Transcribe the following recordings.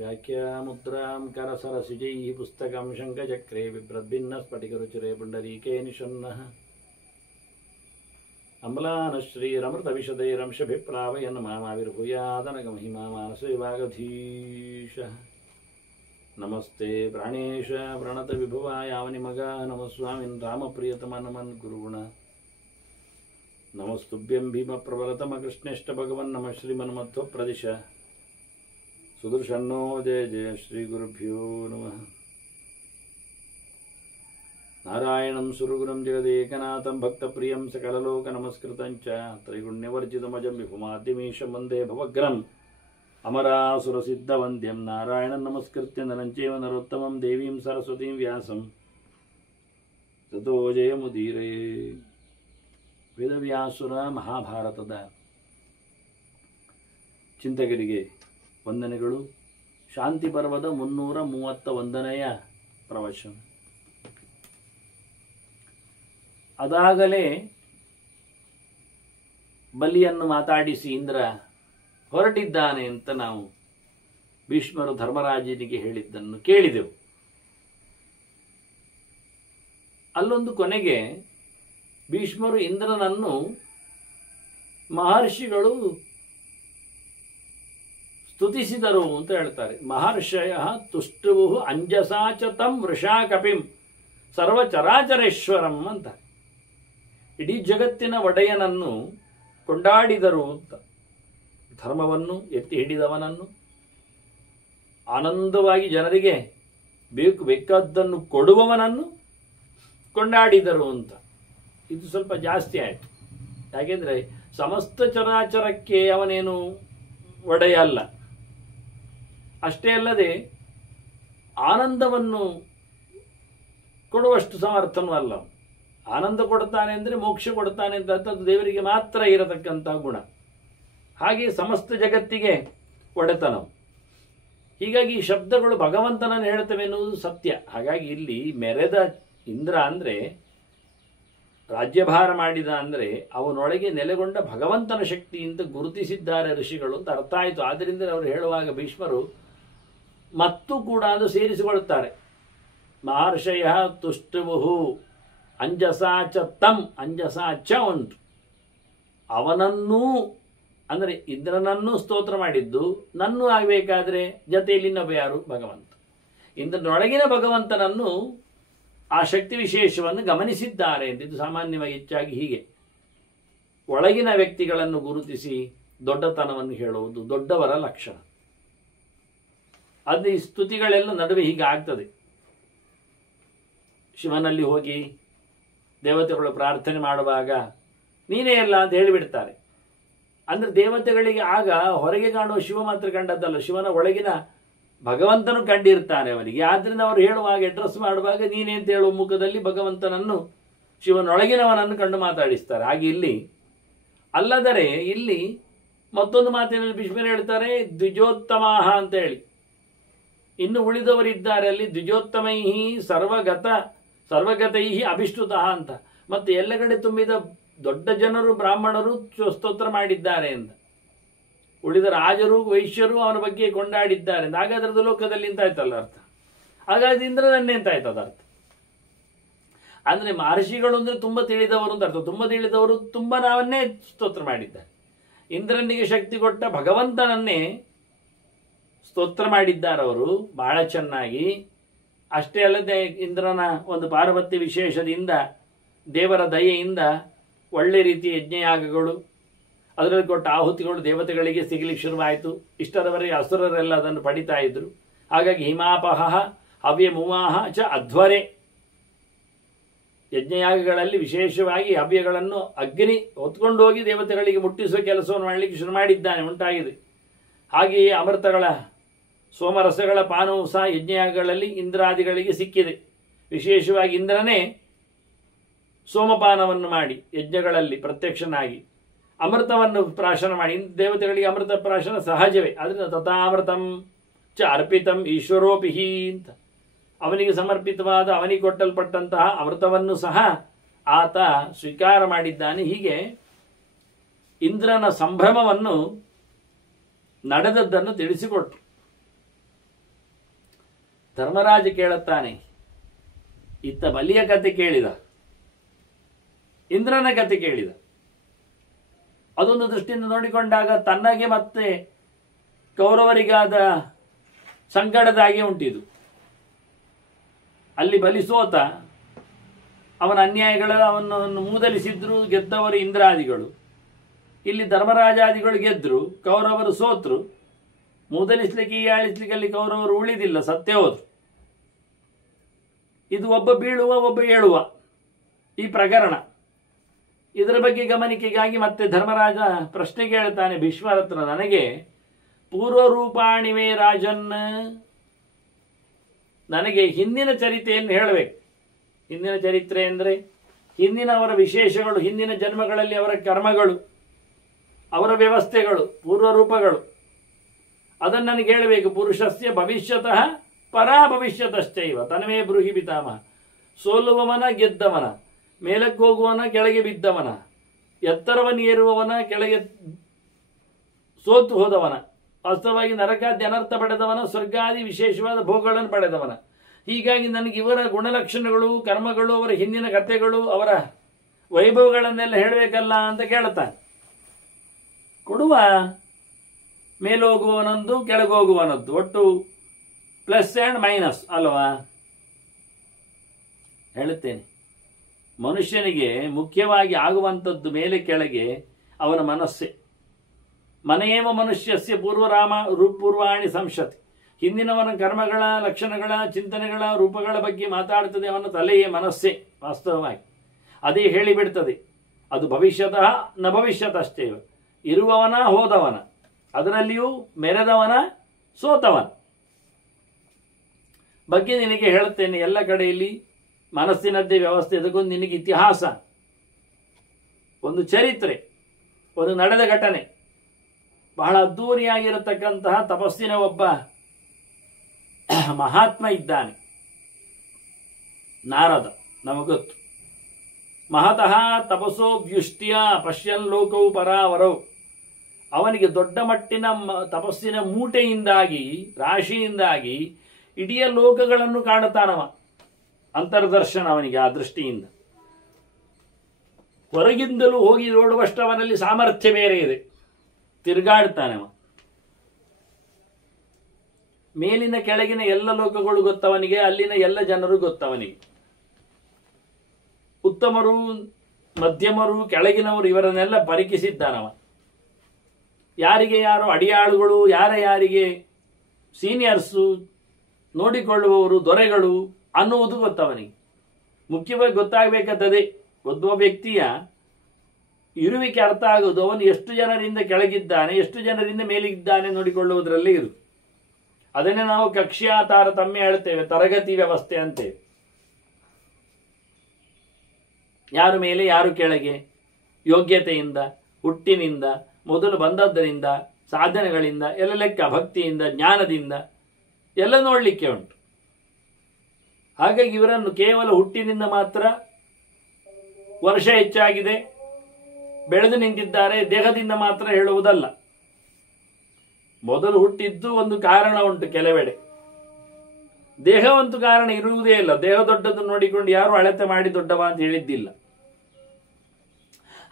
व्याख्यामुद्रां करसरसिजैः पुस्तकं शङ्खचक्रे बिभ्रद्भिन्नस्फटिकरुचिरे पुण्डरीके निषन्नः अम्लानश्रीरमृतविशदैरंशभिप्लावयन् मामाविर्भूयादनगमहिमा मानसे वागधीशः नमस्ते प्राणेश प्रणतविभुवायावनिमगा नमः स्वामिन् रामप्रियतमनमन् गुरुगुण नमस्तुभ्यं भीमप्रबलतमकृष्णेष्ट भगवन् नमः श्रीमन्मध्वप्रदिश सुदर्शनो जय जय श्रीगुरुभ्यो नमः नारायणं सुरगुरुं जगदेकनाथं भक्तप्रियं सकललोकनमस्कृतं च त्रैगुण्यवर्जितमजं विभुमाद्यमीशं वन्दे भवग्रम् अमरासुरसिद्धवन्द्यं नारायणं नमस्कृत्य नरं चैव नरोत्तमं देवीं सरस्वतीं व्यासं ततो जयमुदीरये ವೇದವ್ಯಾಸುರ ಮಹಾಭಾರತದ ಚಿಂತಕರಿಗೆ ವಂದನೆಗಳು. ಶಾಂತಿ ಪರ್ವದ 331ನೆಯ ಪ್ರವಚನ. ಅದಾಗಲೇ ಬಲಿಯನ್ನು ಮಾತಾಡಿಸಿ ಇಂದ್ರ ಹೊರಟಿದ್ದಾನೆ ಅಂತ ನಾವು ಭೀಷ್ಮರು ಧರ್ಮರಾಜನಿಗೆ ಹೇಳಿದ್ದನ್ನು ಕೇಳಿದೆವು. ಅಲ್ಲೊಂದು ಕೊನೆಗೆ ಭೀಷ್ಮರು ಇಂದ್ರನನ್ನು ಮಹರ್ಷಿಗಳು ಸ್ತುತಿಸಿದರು ಅಂತ ಹೇಳ್ತಾರೆ. ಮಹರ್ಷಯ ತುಷ್ಟುವು ಅಂಜಸಾಚ ತಂ ವೃಷಾ ಕಪಿಂ ಸರ್ವಚರಾಚರೇಶ್ವರಂ ಅಂತ. ಇಡೀ ಜಗತ್ತಿನ ಒಡೆಯನನ್ನು ಕೊಂಡಾಡಿದರು ಅಂತ. ಧರ್ಮವನ್ನು ಎತ್ತಿ ಹಿಡಿದವನನ್ನು, ಆನಂದವಾಗಿ ಜನರಿಗೆ ಬೇಕಾದ್ದನ್ನು ಕೊಡುವವನನ್ನು ಕೊಂಡಾಡಿದರು ಅಂತ. ಇದು ಸ್ವಲ್ಪ ಜಾಸ್ತಿ ಆಯಿತು. ಯಾಕೆಂದರೆ ಸಮಸ್ತ ಚರಾಚರಕ್ಕೆ ಅವನೇನು ಒಡೆಯಲ್ಲ. ಅಷ್ಟೇ ಅಲ್ಲದೆ ಆನಂದವನ್ನು ಕೊಡುವಷ್ಟು ಸಮರ್ಥನೂ ಅಲ್ಲ. ಆನಂದ ಕೊಡ್ತಾನೆ ಅಂದರೆ ಮೋಕ್ಷ ಕೊಡ್ತಾನೆ ಅಂತ ಅದು ದೇವರಿಗೆ ಮಾತ್ರ ಇರತಕ್ಕಂಥ ಗುಣ. ಹಾಗೆ ಸಮಸ್ತ ಜಗತ್ತಿಗೆ ಒಡೆತನವು. ಹೀಗಾಗಿ ಈ ಶಬ್ದಗಳು ಭಗವಂತನನ್ನು ಹೇಳ್ತವೆ ಎನ್ನುವುದು ಸತ್ಯ. ಹಾಗಾಗಿ ಇಲ್ಲಿ ಮೆರೆದ ಇಂದ್ರ ಅಂದರೆ, ರಾಜ್ಯಭಾರ ಮಾಡಿದ ಅಂದರೆ ಅವನೊಳಗೆ ನೆಲೆಗೊಂಡ ಭಗವಂತನ ಶಕ್ತಿಯಿಂದ ಗುರುತಿಸಿದ್ದಾರೆ ಋಷಿಗಳು ಅಂತ ಅರ್ಥ ಆಯಿತು. ಆದ್ದರಿಂದ ಅವರು ಹೇಳುವಾಗ ಭೀಷ್ಮರು ಮತ್ತು ಕೂಡ ಅದು ಸೇರಿಸಿಕೊಳ್ಳುತ್ತಾರೆ. ಮಹರ್ಷಯ ತುಷ್ಟುವು ಅಂಜಸಾಚ ತಂ, ಅಂಜಸಾಚ ಉಂಟು. ಅವನನ್ನೂ ಅಂದರೆ ಇಂದ್ರನನ್ನೂ ಸ್ತೋತ್ರ ಮಾಡಿದ್ದು, ನನ್ನೂ ಆಗಬೇಕಾದ್ರೆ ಜೊತೆಯಲ್ಲಿ ಇನ್ನೊಬ್ಬ ಯಾರು? ಭಗವಂತ. ಇಂದ್ರನೊಳಗಿನ ಭಗವಂತನನ್ನು ಆ ಶಕ್ತಿ ವಿಶೇಷವನ್ನು ಗಮನಿಸಿದ್ದಾರೆ ಅಂತ. ಇದು ಸಾಮಾನ್ಯವಾಗಿ ಹೆಚ್ಚಾಗಿ ಹೀಗೆ ಒಳಗಿನ ವ್ಯಕ್ತಿಗಳನ್ನು ಗುರುತಿಸಿ ದೊಡ್ಡತನವನ್ನು ಹೇಳುವುದು ದೊಡ್ಡವರ ಲಕ್ಷಣ. ಅದು ಈ ಸ್ತುತಿಗಳೆಲ್ಲ ನಡುವೆ ಹೀಗೆ ಆಗ್ತದೆ. ಶಿವನಲ್ಲಿ ಹೋಗಿ ದೇವತೆಗಳು ಪ್ರಾರ್ಥನೆ ಮಾಡುವಾಗ ನೀನೇ ಎಲ್ಲ ಅಂತ ಹೇಳಿಬಿಡ್ತಾರೆ. ಅಂದರೆ ದೇವತೆಗಳಿಗೆ ಆಗ ಹೊರಗೆ ಕಾಣುವ ಶಿವ ಮಾತ್ರ ಕಂಡದ್ದಲ್ಲ, ಶಿವನ ಒಳಗಿನ ಭಗವಂತನು ಕಂಡಿರ್ತಾನೆ ಅವರಿಗೆ. ಆದ್ದರಿಂದ ಅವರು ಹೇಳುವಾಗ ಅಡ್ರೆಸ್ ಮಾಡುವಾಗ ನೀನೇ ಅಂತ ಹೇಳುವ ಮುಖದಲ್ಲಿ ಭಗವಂತನನ್ನು, ಶಿವನೊಳಗಿನವನನ್ನು ಕಂಡು ಮಾತಾಡಿಸ್ತಾರೆ. ಹಾಗೆ ಇಲ್ಲಿ ಅಲ್ಲದರೆ ಇಲ್ಲಿ ಮತ್ತೊಂದು ಮಾತಿನಲ್ಲಿ ಭೀಷ್ಮರು ಹೇಳ್ತಾರೆ ದ್ವಿಜೋತ್ತಮಾಹ ಅಂತ ಹೇಳಿ. ಇನ್ನು ಉಳಿದವರಿದ್ದಾರೆ ಅಲ್ಲಿ ದ್ವಿಜೋತ್ತಮೈಹಿ ಸರ್ವಗತೈಹಿ ಅಭಿಷ್ಟುತಃ ಅಂತ. ಮತ್ತೆ ಎಲ್ಲ ಕಡೆ ತುಂಬಿದ ದೊಡ್ಡ ಜನರು ಬ್ರಾಹ್ಮಣರು ಸ್ತೋತ್ರ ಮಾಡಿದ್ದಾರೆ ಅಂತ. ಉಳಿದ ರಾಜರು ವೈಶ್ಯರು ಅವನ ಬಗ್ಗೆ ಕೊಂಡಾಡಿದ್ದಾರೆ. ಹಾಗಾದ್ರದ್ದು ಲೋಕದಲ್ಲಿ ನಿಂತಾಯ್ತಲ್ಲ ಅರ್ಥ. ಹಾಗಾದ್ರೆ ಇಂದ್ರನನ್ನೇ ಅಂತಾಯ್ತದ ಅರ್ಥ. ಅಂದ್ರೆ ಮಹರ್ಷಿಗಳು ಅಂದ್ರೆ ತುಂಬಾ ತಿಳಿದವರು ಅಂತ ಅರ್ಥ. ತುಂಬಾ ತಿಳಿದವರು ತುಂಬಾ ನಾವನ್ನೇ ಸ್ತೋತ್ರ ಮಾಡಿದ್ದಾರೆ. ಇಂದ್ರನಿಗೆ ಶಕ್ತಿ ಕೊಟ್ಟ ಭಗವಂತನನ್ನೇ ಸ್ತೋತ್ರ ಮಾಡಿದ್ದಾರೆ ಅವರು ಬಹಳ ಚೆನ್ನಾಗಿ. ಅಷ್ಟೇ ಅಲ್ಲದೆ ಇಂದ್ರನ ಒಂದು ಪಾರ್ವತ್ಯ ವಿಶೇಷದಿಂದ, ದೇವರ ದಯೆಯಿಂದ ಒಳ್ಳೆ ರೀತಿಯ ಯಜ್ಞಯಾಗಗಳು, ಅದರಲ್ಲಿ ಕೊಟ್ಟ ಆಹುತಿಗಳು ದೇವತೆಗಳಿಗೆ ಸಿಗಲಿಕ್ಕೆ ಶುರುವಾಯಿತು. ಇಷ್ಟರವರೆಗೆ ಅಸುರರೆಲ್ಲ ಅದನ್ನು ಪಡಿತಾ ಇದ್ರು. ಹಾಗಾಗಿ ಹಿಮಾಪಹ ಹವ್ಯ ಮುವಾಹ ಚ ಅಧ್ವರೆ, ಯಜ್ಞಯಾಗಗಳಲ್ಲಿ ವಿಶೇಷವಾಗಿ ಹವ್ಯಗಳನ್ನು ಅಗ್ನಿ ಹೊತ್ಕೊಂಡು ಹೋಗಿ ದೇವತೆಗಳಿಗೆ ಮುಟ್ಟಿಸುವ ಕೆಲಸವನ್ನು ಮಾಡಲಿಕ್ಕೆ ಶುರು ಮಾಡಿದ್ದಾನೆ, ಉಂಟಾಗಿದೆ. ಹಾಗೆಯೇ ಅಮೃತಗಳ ಸೋಮರಸಗಳ ಪಾನವು ಸಹ ಯಜ್ಞಯಾಗಗಳಲ್ಲಿ ಇಂದ್ರಾದಿಗಳಿಗೆ ಸಿಕ್ಕಿದೆ. ವಿಶೇಷವಾಗಿ ಇಂದ್ರನೇ ಸೋಮಪಾನವನ್ನು ಮಾಡಿ ಯಜ್ಞಗಳಲ್ಲಿ ಪ್ರತ್ಯಕ್ಷನಾಗಿ ಅಮೃತವನ್ನು ಪ್ರಾಶನ ಮಾಡಿ, ದೇವತೆಗಳಿಗೆ ಅಮೃತ ಪ್ರಾಶನ ಸಹಜವೇ. ಅದರಿಂದ ತಥಾಮೃತಂ ಚ ಅರ್ಪಿತಂ ಈಶ್ವರೋಪಿಹಿ ಅಂತ, ಅವನಿಗೆ ಸಮರ್ಪಿತವಾದ ಅವನಿಗೆ ಕೊಟ್ಟಲ್ಪಟ್ಟಂತಹ ಅಮೃತವನ್ನು ಸಹ ಆತ ಸ್ವೀಕಾರ ಮಾಡಿದ್ದಾನೆ. ಹೀಗೆ ಇಂದ್ರನ ಸಂಭ್ರಮವನ್ನು ನಡೆದದ್ದನ್ನು ತಿಳಿಸಿಕೊಟ್ರು. ಧರ್ಮರಾಜ ಕೇಳುತ್ತಾನೆ. ಇತ್ತ ಬಲಿಯ ಕತೆ ಕೇಳಿದ, ಇಂದ್ರನ ಕತೆ ಕೇಳಿದ. ಅದೊಂದು ದೃಷ್ಟಿಯಿಂದ ನೋಡಿಕೊಂಡಾಗ ತನ್ನಗೆ ಮತ್ತೆ ಕೌರವರಿಗಾದ ಸಂಕಟದಾಗೆ ಉಂಟಿದು. ಅಲ್ಲಿ ಬಲಿ ಸೋತ, ಅವನ ಅನ್ಯಾಯಗಳ ಅವನನ್ನು ಮೂದಲಿಸಿದ್ರು, ಗೆದ್ದವರು ಇಂದ್ರಾದಿಗಳು. ಇಲ್ಲಿ ಧರ್ಮರಾಜಾದಿಗಳು ಗೆದ್ರು, ಕೌರವರು ಸೋತರು. ಮೂದಲಿಸ್ಲಿಕ್ಕೆ ಆಳಿಸ್ಲಿಕ್ಕೆ ಅಲ್ಲಿ ಕೌರವರು ಉಳಿದಿಲ್ಲ, ಸತ್ಯ ಹೋದ್ರು. ಇದು ಒಬ್ಬ ಬೀಳುವ ಒಬ್ಬ ಏಳುವ ಈ ಪ್ರಕರಣ. ಇದರ ಬಗ್ಗೆ ಗಮನಿಕೆಗಾಗಿ ಮತ್ತೆ ಧರ್ಮರಾಜ ಪ್ರಶ್ನೆ ಕೇಳ್ತಾನೆ ಭೀಷ್ಮರತ್ರ, ನನಗೆ ಪೂರ್ವರೂಪಾಣಿವೇ ರಾಜನ್, ನನಗೆ ಹಿಂದಿನ ಚರಿತ್ರೆಯನ್ನು ಹೇಳಬೇಕು. ಹಿಂದಿನ ಚರಿತ್ರೆ ಅಂದರೆ ಹಿಂದಿನವರ ವಿಶೇಷಗಳು, ಹಿಂದಿನ ಜನ್ಮಗಳಲ್ಲಿ ಅವರ ಕರ್ಮಗಳು, ಅವರ ವ್ಯವಸ್ಥೆಗಳು, ಪೂರ್ವರೂಪಗಳು, ಅದನ್ನು ನನಗೆ ಹೇಳಬೇಕು. ಪುರುಷಸ್ಯ ಭವಿಷ್ಯತಃ ಪರಾ ಭವಿಷ್ಯತಶ್ಚೈವ ತನ್ಮೇ ಬ್ರೂಹಿ ಪಿತಾಮಹ. ಸೋಲುವವನ ಗೆದ್ದವನ, ಮೇಲಕ್ಕೆ ಹೋಗುವವನ ಕೆಳಗೆ ಬಿದ್ದವನ, ಎತ್ತರವನ್ನು ಏರುವವನ ಕೆಳಗೆ ಸೋತು ಹೋದವನ, ವಾಸ್ತವವಾಗಿ ನರಕಾದಿ ಅನರ್ಥ ಪಡೆದವನ, ಸ್ವರ್ಗಾದಿ ವಿಶೇಷವಾದ ಭೋಗಗಳನ್ನು ಪಡೆದವನ. ಹೀಗಾಗಿ ನನಗೆ ಇವರ ಗುಣಲಕ್ಷಣಗಳು, ಕರ್ಮಗಳು, ಅವರ ಹಿಂದಿನ ಕಥೆಗಳು, ಅವರ ವೈಭವಗಳನ್ನೆಲ್ಲ ಹೇಳಬೇಕಲ್ಲ ಅಂತ ಕೇಳುತ್ತಾನೆ. ಕೊಡುವ. ಮೇಲೋಗುವವನದ್ದು ಕೆಳಗೋಗುವನದ್ದು, ಒಟ್ಟು ಪ್ಲಸ್ ಆ್ಯಂಡ್ ಮೈನಸ್ ಅಲ್ವಾ? ಹೇಳುತ್ತೇನೆ. ಮನುಷ್ಯನಿಗೆ ಮುಖ್ಯವಾಗಿ ಆಗುವಂಥದ್ದು ಮೇಲೆ ಕೆಳಗೆ ಅವನ ಮನಸ್ಸೇ. ಮನೆಯೇವ ಮನುಷ್ಯಸ್ಯ ಪೂರ್ವಾಣಿ ಸಂಶತಿ. ಹಿಂದಿನವನ ಕರ್ಮಗಳ, ಲಕ್ಷಣಗಳ, ಚಿಂತನೆಗಳ, ರೂಪಗಳ ಬಗ್ಗೆ ಮಾತಾಡ್ತದೆ ಅವನ ತಲೆಯೇ, ಮನಸ್ಸೇ ವಾಸ್ತವವಾಗಿ. ಅದೇ ಹೇಳಿಬಿಡ್ತದೆ. ಅದು ಭವಿಷ್ಯತಃ ನ ಭವಿಷ್ಯತಷ್ಟೇ, ಇರುವವನ ಹೋದವನ, ಅದರಲ್ಲಿಯೂ ಮೆರೆದವನ ಸೋತವನ ಬಗ್ಗೆ ನಿನಗೆ ಹೇಳುತ್ತೇನೆ. ಎಲ್ಲ ಕಡೆಯಲ್ಲಿ ಮನಸ್ಸಿನದ್ದೇ ವ್ಯವಸ್ಥೆ. ಅದಕ್ಕೊಂದು ನಿನಗೆ ಇತಿಹಾಸ, ಒಂದು ಚರಿತ್ರೆ, ಒಂದು ನಡೆದ ಘಟನೆ. ಬಹಳ ಅದ್ಧೂರಿಯಾಗಿರತಕ್ಕಂತಹ ತಪಸ್ಸಿನ ಒಬ್ಬ ಮಹಾತ್ಮ ಇದ್ದಾನೆ, ನಾರದ. ನಮಗೊತ್ತು. ಮಹತಃ ತಪಸೋ ವ್ಯುಷ್ಟಿಯ ಪಶ್ಯನ್ ಲೋಕವು ಪರಾವರವು. ಅವನಿಗೆ ದೊಡ್ಡ ಮಟ್ಟಿನ ತಪಸ್ಸಿನ ಮೂಟೆಯಿಂದಾಗಿ, ರಾಶಿಯಿಂದಾಗಿ ಇಡೀ ಲೋಕಗಳನ್ನು ಕಾಣುತ್ತಾನವ. ಅಂತರ್ದರ್ಶನ ಅವನಿಗೆ ಆ ದೃಷ್ಟಿಯಿಂದ. ಹೊರಗಿಂದಲೂ ಹೋಗಿ ನೋಡುವಷ್ಟು ಅವನಲ್ಲಿ ಸಾಮರ್ಥ್ಯ ಬೇರೆ ಇದೆ. ತಿರುಗಾಡ್ತಾನವ. ಮೇಲಿನ ಕೆಳಗಿನ ಎಲ್ಲ ಲೋಕಗಳು ಗೊತ್ತವನಿಗೆ, ಅಲ್ಲಿನ ಎಲ್ಲ ಜನರು ಗೊತ್ತವನಿಗೆ. ಉತ್ತಮರು, ಮಧ್ಯಮರು, ಕೆಳಗಿನವರು ಇವರನ್ನೆಲ್ಲ ಪರಿಕಿಸಿದ್ದಾನವ. ಯಾರಿಗೆ ಯಾರು ಅಡಿಯಾಳುಗಳು, ಯಾರಿಗೆ ಸೀನಿಯರ್ಸು, ನೋಡಿಕೊಳ್ಳುವವರು, ದೊರೆಗಳು ಅನ್ನುವುದು ಗೊತ್ತವನಿಗೆ. ಮುಖ್ಯವಾಗಿ ಗೊತ್ತಾಗಬೇಕಾದದೇ ಒಬ್ಬ ವ್ಯಕ್ತಿಯ ಇರುವಿಕೆ ಅರ್ಥ ಆಗೋದು ಅವನು ಎಷ್ಟು ಜನರಿಂದ ಕೆಳಗಿದ್ದಾನೆ, ಎಷ್ಟು ಜನರಿಂದ ಮೇಲಿದ್ದಾನೆ ನೋಡಿಕೊಳ್ಳುವುದರಲ್ಲಿ ಇರು. ಅದನ್ನೇ ನಾವು ಕಕ್ಷ್ಯಾ ತಾರತಮ್ಯ ಹೇಳ್ತೇವೆ, ತರಗತಿ ವ್ಯವಸ್ಥೆ ಅಂತೇವೆ. ಯಾರು ಮೇಲೆ ಯಾರು ಕೆಳಗೆ, ಯೋಗ್ಯತೆಯಿಂದ, ಹುಟ್ಟಿನಿಂದ, ಮೊದಲು ಬಂದದ್ದರಿಂದ, ಸಾಧನೆಗಳಿಂದ ಎಲ್ಲ ಲೆಕ್ಕ, ಭಕ್ತಿಯಿಂದ, ಜ್ಞಾನದಿಂದ ಎಲ್ಲ ನೋಡಲಿಕ್ಕೆ ಉಂಟು. ಹಾಗಾಗಿ ಇವರನ್ನು ಕೇವಲ ಹುಟ್ಟಿನಿಂದ ಮಾತ್ರ, ವರ್ಷ ಹೆಚ್ಚಾಗಿದೆ, ಬೆಳೆದು ನಿಂತಿದ್ದಾರೆ, ದೇಹದಿಂದ ಮಾತ್ರ ಹೇಳುವುದಲ್ಲ. ಮೊದಲು ಹುಟ್ಟಿದ್ದು ಒಂದು ಕಾರಣ ಉಂಟು ಕೆಲವೆಡೆ. ದೇಹವಂತೂ ಕಾರಣ ಇರುವುದೇ ಇಲ್ಲ. ದೇಹ ದೊಡ್ಡದು ನೋಡಿಕೊಂಡು ಯಾರು ಅಳತೆ ಮಾಡಿ ದೊಡ್ಡವ ಅಂತ ಹೇಳಿದ್ದಿಲ್ಲ.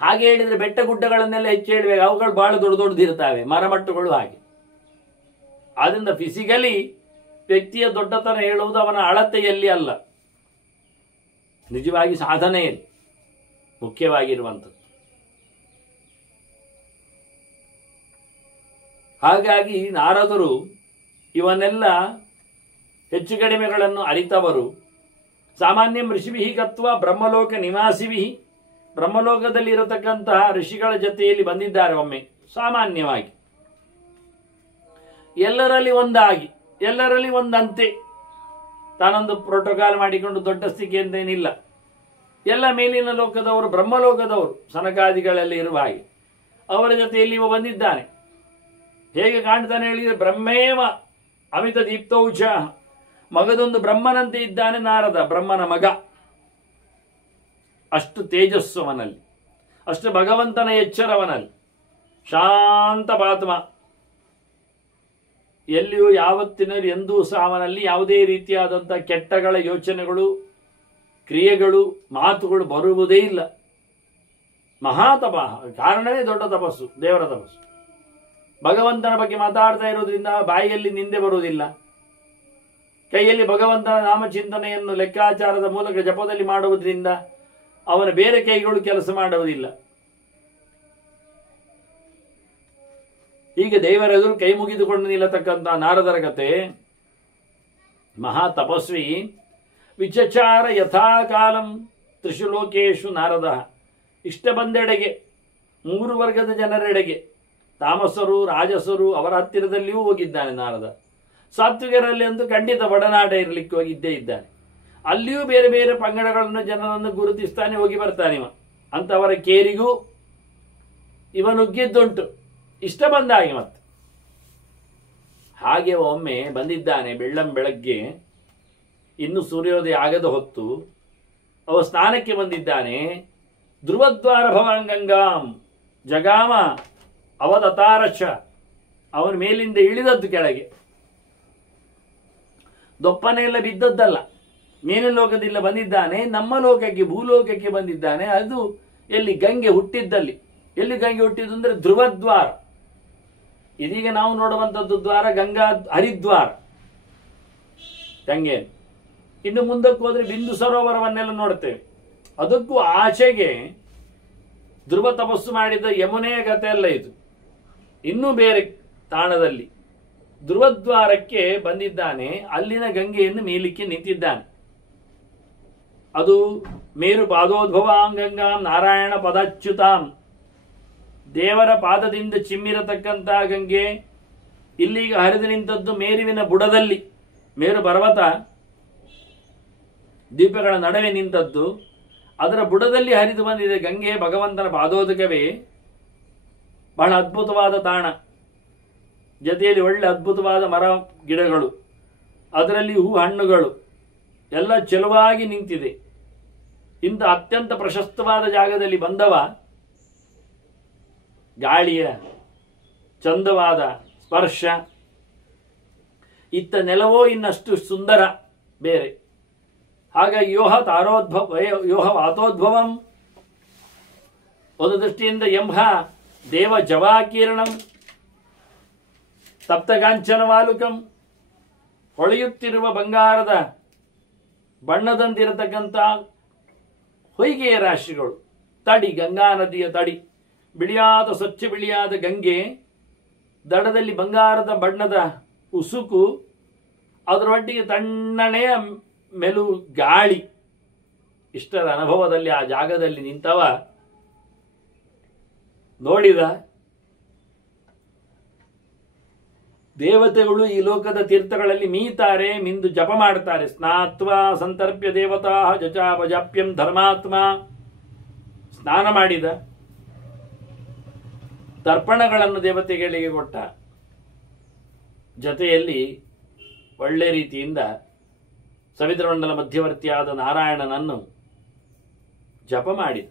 ಹಾಗೆ ಹೇಳಿದ್ರೆ ಬೆಟ್ಟ ಗುಡ್ಡಗಳನ್ನೆಲ್ಲ ಹೆಚ್ಚು ಹೇಳಬೇಕು, ಅವುಗಳು ಬಹಳ ದೊಡ್ಡದಿರ್ತಾವೆ, ಮರಮಟ್ಟುಗಳು ಹಾಗೆ. ಆದ್ರಿಂದ ಫಿಸಿಕಲಿ ವ್ಯಕ್ತಿಯ ದೊಡ್ಡತನ ಹೇಳುವುದು ಅವನ ಅಳತೆಯಲ್ಲಿ ಅಲ್ಲ, ನಿಜವಾಗಿ ಸಾಧನೆಯಲ್ಲಿ ಮುಖ್ಯವಾಗಿರುವಂಥದ್ದು. ಹಾಗಾಗಿ ನಾರದರು ಇವನ್ನೆಲ್ಲ ಹೆಚ್ಚು ಕಡಿಮೆಗಳನ್ನು ಅರಿತವರು. ಸಾಮಾನ್ಯ ಋಷಿಭಿ ಕತ್ವ ಬ್ರಹ್ಮಲೋಕ ನಿವಾಸಿಭಿ, ಬ್ರಹ್ಮಲೋಕದಲ್ಲಿ ಇರತಕ್ಕಂತಹ ಋಷಿಗಳ ಜೊತೆಯಲ್ಲಿ ಬಂದಿದ್ದಾರೆ ಒಮ್ಮೆ. ಸಾಮಾನ್ಯವಾಗಿ ಎಲ್ಲರಲ್ಲಿ ಒಂದಾಗಿ, ಎಲ್ಲರಲ್ಲಿ ಒಂದಂತೆ, ತಾನೊಂದು ಪ್ರೋಟೋಕಾಲ್ ಮಾಡಿಕೊಂಡು ದೊಡ್ಡ ಸ್ಥಿತಿ ಅಂತೇನಿಲ್ಲ. ಎಲ್ಲ ಮೇಲಿನ ಲೋಕದವರು, ಬ್ರಹ್ಮಲೋಕದವರು, ಸನಕಾದಿಗಳಲ್ಲಿ ಇರುವ ಹಾಗೆ ಅವರ ಜೊತೆಯಲ್ಲಿ ಇವ ಬಂದಿದ್ದಾನೆ. ಹೇಗೆ ಕಾಣ್ತಾನೆ ಹೇಳಿದರೆ, ಬ್ರಹ್ಮೇವ ಅಮಿತ ದೀಪ್ತೌಚ, ಮಗದೊಂದು ಬ್ರಹ್ಮನಂತೆ ಇದ್ದಾನೆ ನಾರದ, ಬ್ರಹ್ಮನ ಮಗ. ಅಷ್ಟು ತೇಜಸ್ಸು ಅವನಲ್ಲಿ, ಅಷ್ಟು ಭಗವಂತನ ಎಚ್ಚರವನಲ್ಲಿ. ಶಾಂತ ಪಾತ್ಮ, ಎಲ್ಲಿಯೂ ಯಾವತ್ತಿನ ಎಂದೂ ಸಹ ಅವನಲ್ಲಿ ಯಾವುದೇ ರೀತಿಯಾದಂಥ ಕೆಟ್ಟಗಳ ಯೋಚನೆಗಳು, ಕ್ರಿಯೆಗಳು, ಮಾತುಗಳು ಬರುವುದೇ ಇಲ್ಲ. ಮಹಾತಪ, ಕಾರಣವೇ ದೊಡ್ಡ ತಪಸ್ಸು, ದೇವರ ತಪಸ್ಸು. ಭಗವಂತನ ಬಗ್ಗೆ ಮಾತಾಡ್ತಾ ಇರೋದ್ರಿಂದ ಬಾಯಿಯಲ್ಲಿ ನಿಂದೆ ಬರುವುದಿಲ್ಲ. ಕೈಯಲ್ಲಿ ಭಗವಂತನ ನಾಮಚಿಂತನೆಯನ್ನು ಲೆಕ್ಕಾಚಾರದ ಮೂಲಕ ಜಪದಲ್ಲಿ ಮಾಡುವುದರಿಂದ ಅವನ ಬೇರೆ ಕೈಗಳು ಕೆಲಸ ಮಾಡುವುದಿಲ್ಲ. ಹೀಗೆ ದೇವರೆದುರು ಕೈ ಮುಗಿದುಕೊಂಡು ನಿಲ್ಲತಕ್ಕಂಥ ನಾರದರ ಕತೆ. ಮಹಾ ತಪಸ್ವಿ. ವಿಚಚಾರ ಯಥಾಕಾಲಂ ತ್ರಿಷು ಲೋಕೇಶು ನಾರದ. ಇಷ್ಟ ಬಂದೆಡೆಗೆ, 3 ವರ್ಗದ ಜನರೆಡೆಗೆ, ತಾಮಸರು, ರಾಜಸರು ಅವರ ಹತ್ತಿರದಲ್ಲಿಯೂ ಹೋಗಿದ್ದಾನೆ ನಾರದ. ಸಾತ್ವಿಕರಲ್ಲಿ ಅಂತೂ ಖಂಡಿತ ಒಡನಾಟ ಇರಲಿಕ್ಕೆ ಹೋಗಿದ್ದೇ ಇದ್ದಾನೆ. ಅಲ್ಲಿಯೂ ಬೇರೆ ಬೇರೆ ಪಂಗಡಗಳನ್ನು, ಜನರನ್ನು ಗುರುತಿಸ್ತಾನೆ, ಹೋಗಿ ಬರ್ತಾನೆ ಇವ. ಅಂತವರ ಕೇರಿಗೂ ಇವನುಗ್ಗಿದ್ದುಂಟು, ಇಷ್ಟ ಬಂದಾಗಿ. ಮತ್ತೆ ಹಾಗೆ ಒಮ್ಮೆ ಬಂದಿದ್ದಾನೆ ಬೆಳ್ಳಂಬೆಳಗ್ಗೆ, ಇನ್ನು ಸೂರ್ಯೋದಯ ಆಗದ ಹೊತ್ತು. ಅವ ಸ್ನಾನಕ್ಕೆ ಬಂದಿದ್ದಾನೆ. ಧ್ರುವದ್ವಾರ ಭವಾಂಗಂಗಾಂ ಜಗಾಮ ಅವದತಾರಚ. ಅವನ ಮೇಲಿಂದ ಇಳಿದದ್ದು ಕೆಳಗೆ. ದೊಪ್ಪನೆ ಎಲ್ಲ ಬಿದ್ದದ್ದಲ್ಲ, ಮೇಲಿನ ಲೋಕದಿಂದ ಬಂದಿದ್ದಾನೆ, ನಮ್ಮ ಲೋಕಕ್ಕೆ, ಭೂಲೋಕಕ್ಕೆ ಬಂದಿದ್ದಾನೆ. ಅದು ಎಲ್ಲಿ? ಗಂಗೆ ಹುಟ್ಟಿದ್ದಲ್ಲಿ. ಎಲ್ಲಿ ಗಂಗೆ ಹುಟ್ಟಿದ್ದು ಅಂದ್ರೆ ಧ್ರುವದ್ವಾರ. ಇದೀಗ ನಾವು ನೋಡುವಂಥದ್ದು ದ್ವಾರ ಗಂಗಾ ಹರಿದ್ವಾರ, ಗಂಗೆ. ಇನ್ನು ಮುಂದಕ್ಕೆ ಹೋದ್ರೆ ಬಿಂದು ಸರೋವರವನ್ನೆಲ್ಲ ನೋಡ್ತೇವೆ. ಅದಕ್ಕೂ ಆಚೆಗೆ ಧ್ರುವ ತಪಸ್ಸು ಮಾಡಿದ ಯಮುನೆಯ ಕಥೆ ಎಲ್ಲ ಇದು. ಇನ್ನೂ ಬೇರೆ ತಾಣದಲ್ಲಿ ಧ್ರುವದ್ವಾರಕ್ಕೆ ಬಂದಿದ್ದಾನೆ. ಅಲ್ಲಿನ ಗಂಗೆಯನ್ನು ಮೇಲಿಕ್ಕೆ ನಿಂತಿದ್ದಾನೆ. ಅದು ಮೇರು ಪಾದೋದ್ಭವಾಂ ಗಂಗಾಂ ನಾರಾಯಣ ಪದಾಚ್ಯುತಾಂ. ದೇವರ ಪಾದದಿಂದ ಚಿಮ್ಮಿರತಕ್ಕಂಥ ಗಂಗೆ ಇಲ್ಲಿಗ ಹರಿದು ನಿಂತದ್ದು ಮೇರುವಿನ ಬುಡದಲ್ಲಿ. ಮೇರು ಪರ್ವತ ದೀಪಗಳ ನಡುವೆ ನಿಂತದ್ದು, ಅದರ ಬುಡದಲ್ಲಿ ಹರಿದು ಬಂದಿದೆ ಗಂಗೆ. ಭಗವಂತನ ಪಾದೋದಕವೇ ಬಹಳ ಅದ್ಭುತವಾದ ತಾಣ. ಜೊತೆಯಲ್ಲಿ ಒಳ್ಳೆ ಅದ್ಭುತವಾದ ಮರ ಗಿಡಗಳು, ಅದರಲ್ಲಿ ಹೂ ಹಣ್ಣುಗಳು ಎಲ್ಲ ಚೆಲುವಾಗಿ ನಿಂತಿದೆ. ಇಂಥ ಅತ್ಯಂತ ಪ್ರಶಸ್ತವಾದ ಜಾಗದಲ್ಲಿ ಬಂದವ ಗಾಳಿಯ ಚಂದವಾದ ಸ್ಪರ್ಶ, ಇತ್ತ ನೆಲವೋ ಇನ್ನಷ್ಟು ಸುಂದರ ಬೇರೆ. ಹಾಗಾಗಿ ಯೋಹ ವಾತೋದ್ಭವಂ, ಒಂದು ದೃಷ್ಟಿಯಿಂದ ಎಂಹ ದೇವ ಜವಾಕೀರ್ಣಂ ತಪ್ತಕಾಂಚನ ವಾಲುಕಂ. ಹೊಳೆಯುತ್ತಿರುವ ಬಂಗಾರದ ಬಣ್ಣದಂತಿರತಕ್ಕಂಥ ಹೊಯ್ಗೆಯ ರಾಶಿಗಳು, ತಡಿ, ಗಂಗಾ ನದಿಯ ತಡಿ, ಬಿಳಿಯಾದ ಸ್ವಚ್ಛ ಬಿಳಿಯಾದ ಗಂಗೆ, ದಡದಲ್ಲಿ ಬಂಗಾರದ ಬಣ್ಣದ ಉಸುಕು, ಅದರೊಟ್ಟಿಗೆ ತಣ್ಣನೆಯ ಮೆಲು ಗಾಳಿ. ಇಷ್ಟರ ಅನುಭವದಲ್ಲಿ ಆ ಜಾಗದಲ್ಲಿ ನಿಂತವ ನೋಡಿದ ದೇವತೆಗಳು ಈ ಲೋಕದ ತೀರ್ಥಗಳಲ್ಲಿ ಮೀತಾರೆ, ಮಿಂದು ಜಪ ಮಾಡ್ತಾರೆ. ಸ್ನಾತ್ವ ಸಂತರ್ಪ್ಯ ದೇವತಾ ಜಚಾಪಜಾಪ್ಯಂ ಧರ್ಮಾತ್ಮ. ಸ್ನಾನ ಮಾಡಿದ, ತರ್ಪಣಗಳನ್ನು ದೇವತೆಗಳಿಗೆ ಕೊಟ್ಟ, ಜೊತೆಯಲ್ಲಿ ಒಳ್ಳೆ ರೀತಿಯಿಂದ ಸವಿತೃಮಂಡಲ ಮಧ್ಯವರ್ತಿಯಾದ ನಾರಾಯಣನನ್ನು ಜಪ ಮಾಡಿದ.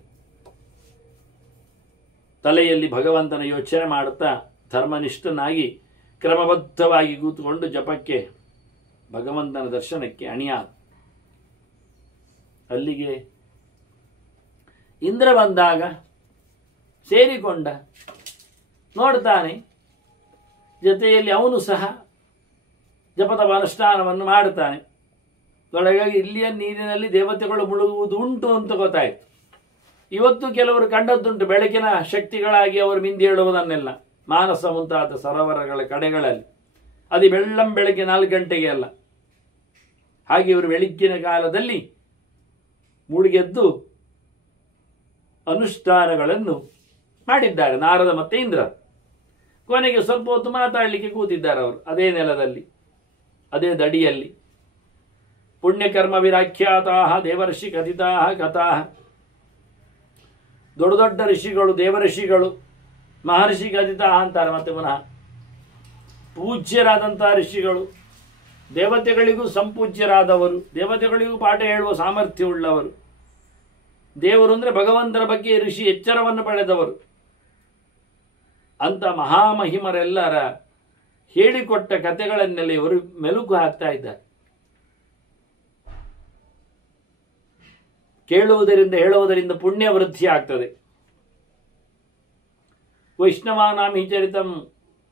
ತಲೆಯಲ್ಲಿ ಭಗವಂತನ ಯೋಚನೆ ಮಾಡುತ್ತಾ ಧರ್ಮನಿಷ್ಠನಾಗಿ ಕ್ರಮಬದ್ಧವಾಗಿ ಕೂತುಕೊಂಡು ಜಪಕ್ಕೆ, ಭಗವಂತನ ದರ್ಶನಕ್ಕೆ ಅಣಿಯಾದ. ಅಲ್ಲಿಗೆ ಇಂದ್ರ ಬಂದಾಗ ಸೇರಿಕೊಂಡ, ನೋಡ್ತಾನೆ. ಜೊತೆಯಲ್ಲಿ ಅವನು ಸಹ ಜಪತಪ ಅನುಷ್ಠಾನವನ್ನು ಮಾಡುತ್ತಾನೆ. ಒಳಗಾಗಿ ಇಲ್ಲಿಯ ನೀರಿನಲ್ಲಿ ದೇವತೆಗಳು ಮುಳುಗುವುದು ಉಂಟು ಅಂತ ಗೊತ್ತಾಯಿತು. ಇವತ್ತು ಕೆಲವರು ಕಂಡದ್ದುಂಟು, ಬೆಳಕಿನ ಶಕ್ತಿಗಳಾಗಿ ಅವರು ಮಿಂದಿ ಹೇಳುವುದನ್ನೆಲ್ಲ ಮಾನಸ ಮುಂತಾದ ಸರೋವರಗಳ ಕಡೆಗಳಲ್ಲಿ. ಅದು ಬೆಳಗ್ಗೆ 4 ಗಂಟೆಗೆ ಅಲ್ಲ. ಹಾಗೆ ಇವರು ಬೆಳಗ್ಗಿನ ಕಾಲದಲ್ಲಿ ಮುಳುಗೆದ್ದು ಅನುಷ್ಠಾನಗಳನ್ನು ಮಾಡಿದ್ದಾರೆ, ನಾರದ ಮತ್ತೆ ಇಂದ್ರ. ಕೊನೆಗೆ ಸ್ವಲ್ಪ ಹೊತ್ತು ಮಾತಾಡಲಿಕ್ಕೆ ಕೂತಿದ್ದಾರೆ ಅವರು ಅದೇ ನೆಲದಲ್ಲಿ, ಅದೇ ದಡಿಯಲ್ಲಿ. ಪುಣ್ಯಕರ್ಮ ವಿರಾಖ್ಯಾತಾ ದೇವರ್ಷಿ ಕಥಿತಾ ಕಥಾ. ದೊಡ್ಡ ದೊಡ್ಡ ಋಷಿಗಳು, ದೇವಋಷಿಗಳು, ಮಹರ್ಷಿ ಕಥಿತಾ ಅಂತಾರೆ. ಮತ್ತೆ ಪುನಃ ಪೂಜ್ಯರಾದಂತಹ ಋಷಿಗಳು, ದೇವತೆಗಳಿಗೂ ಸಂಪೂಜ್ಯರಾದವರು, ದೇವತೆಗಳಿಗೂ ಪಾಠ ಹೇಳುವ ಸಾಮರ್ಥ್ಯವುಳ್ಳವರು. ದೇವರು ಅಂದರೆ ಭಗವಂತನ ಬಗ್ಗೆ ಋಷಿ ಎಚ್ಚರವನ್ನು ಪಡೆದವರು. ಅಂತ ಮಹಾಮಹಿಮರೆಲ್ಲರ ಹೇಳಿಕೊಟ್ಟ ಕಥೆಗಳನ್ನೆಲ್ಲ ಇವರು ಮೆಲುಕು ಹಾಕ್ತಾ ಇದ್ದಾರೆ. ಕೇಳುವುದರಿಂದ ಹೇಳುವುದರಿಂದ ಪುಣ್ಯ ವೃದ್ಧಿ ಆಗ್ತದೆ. ವೈಷ್ಣವಾನಾಂ ಹಿ ಚರಿತಂ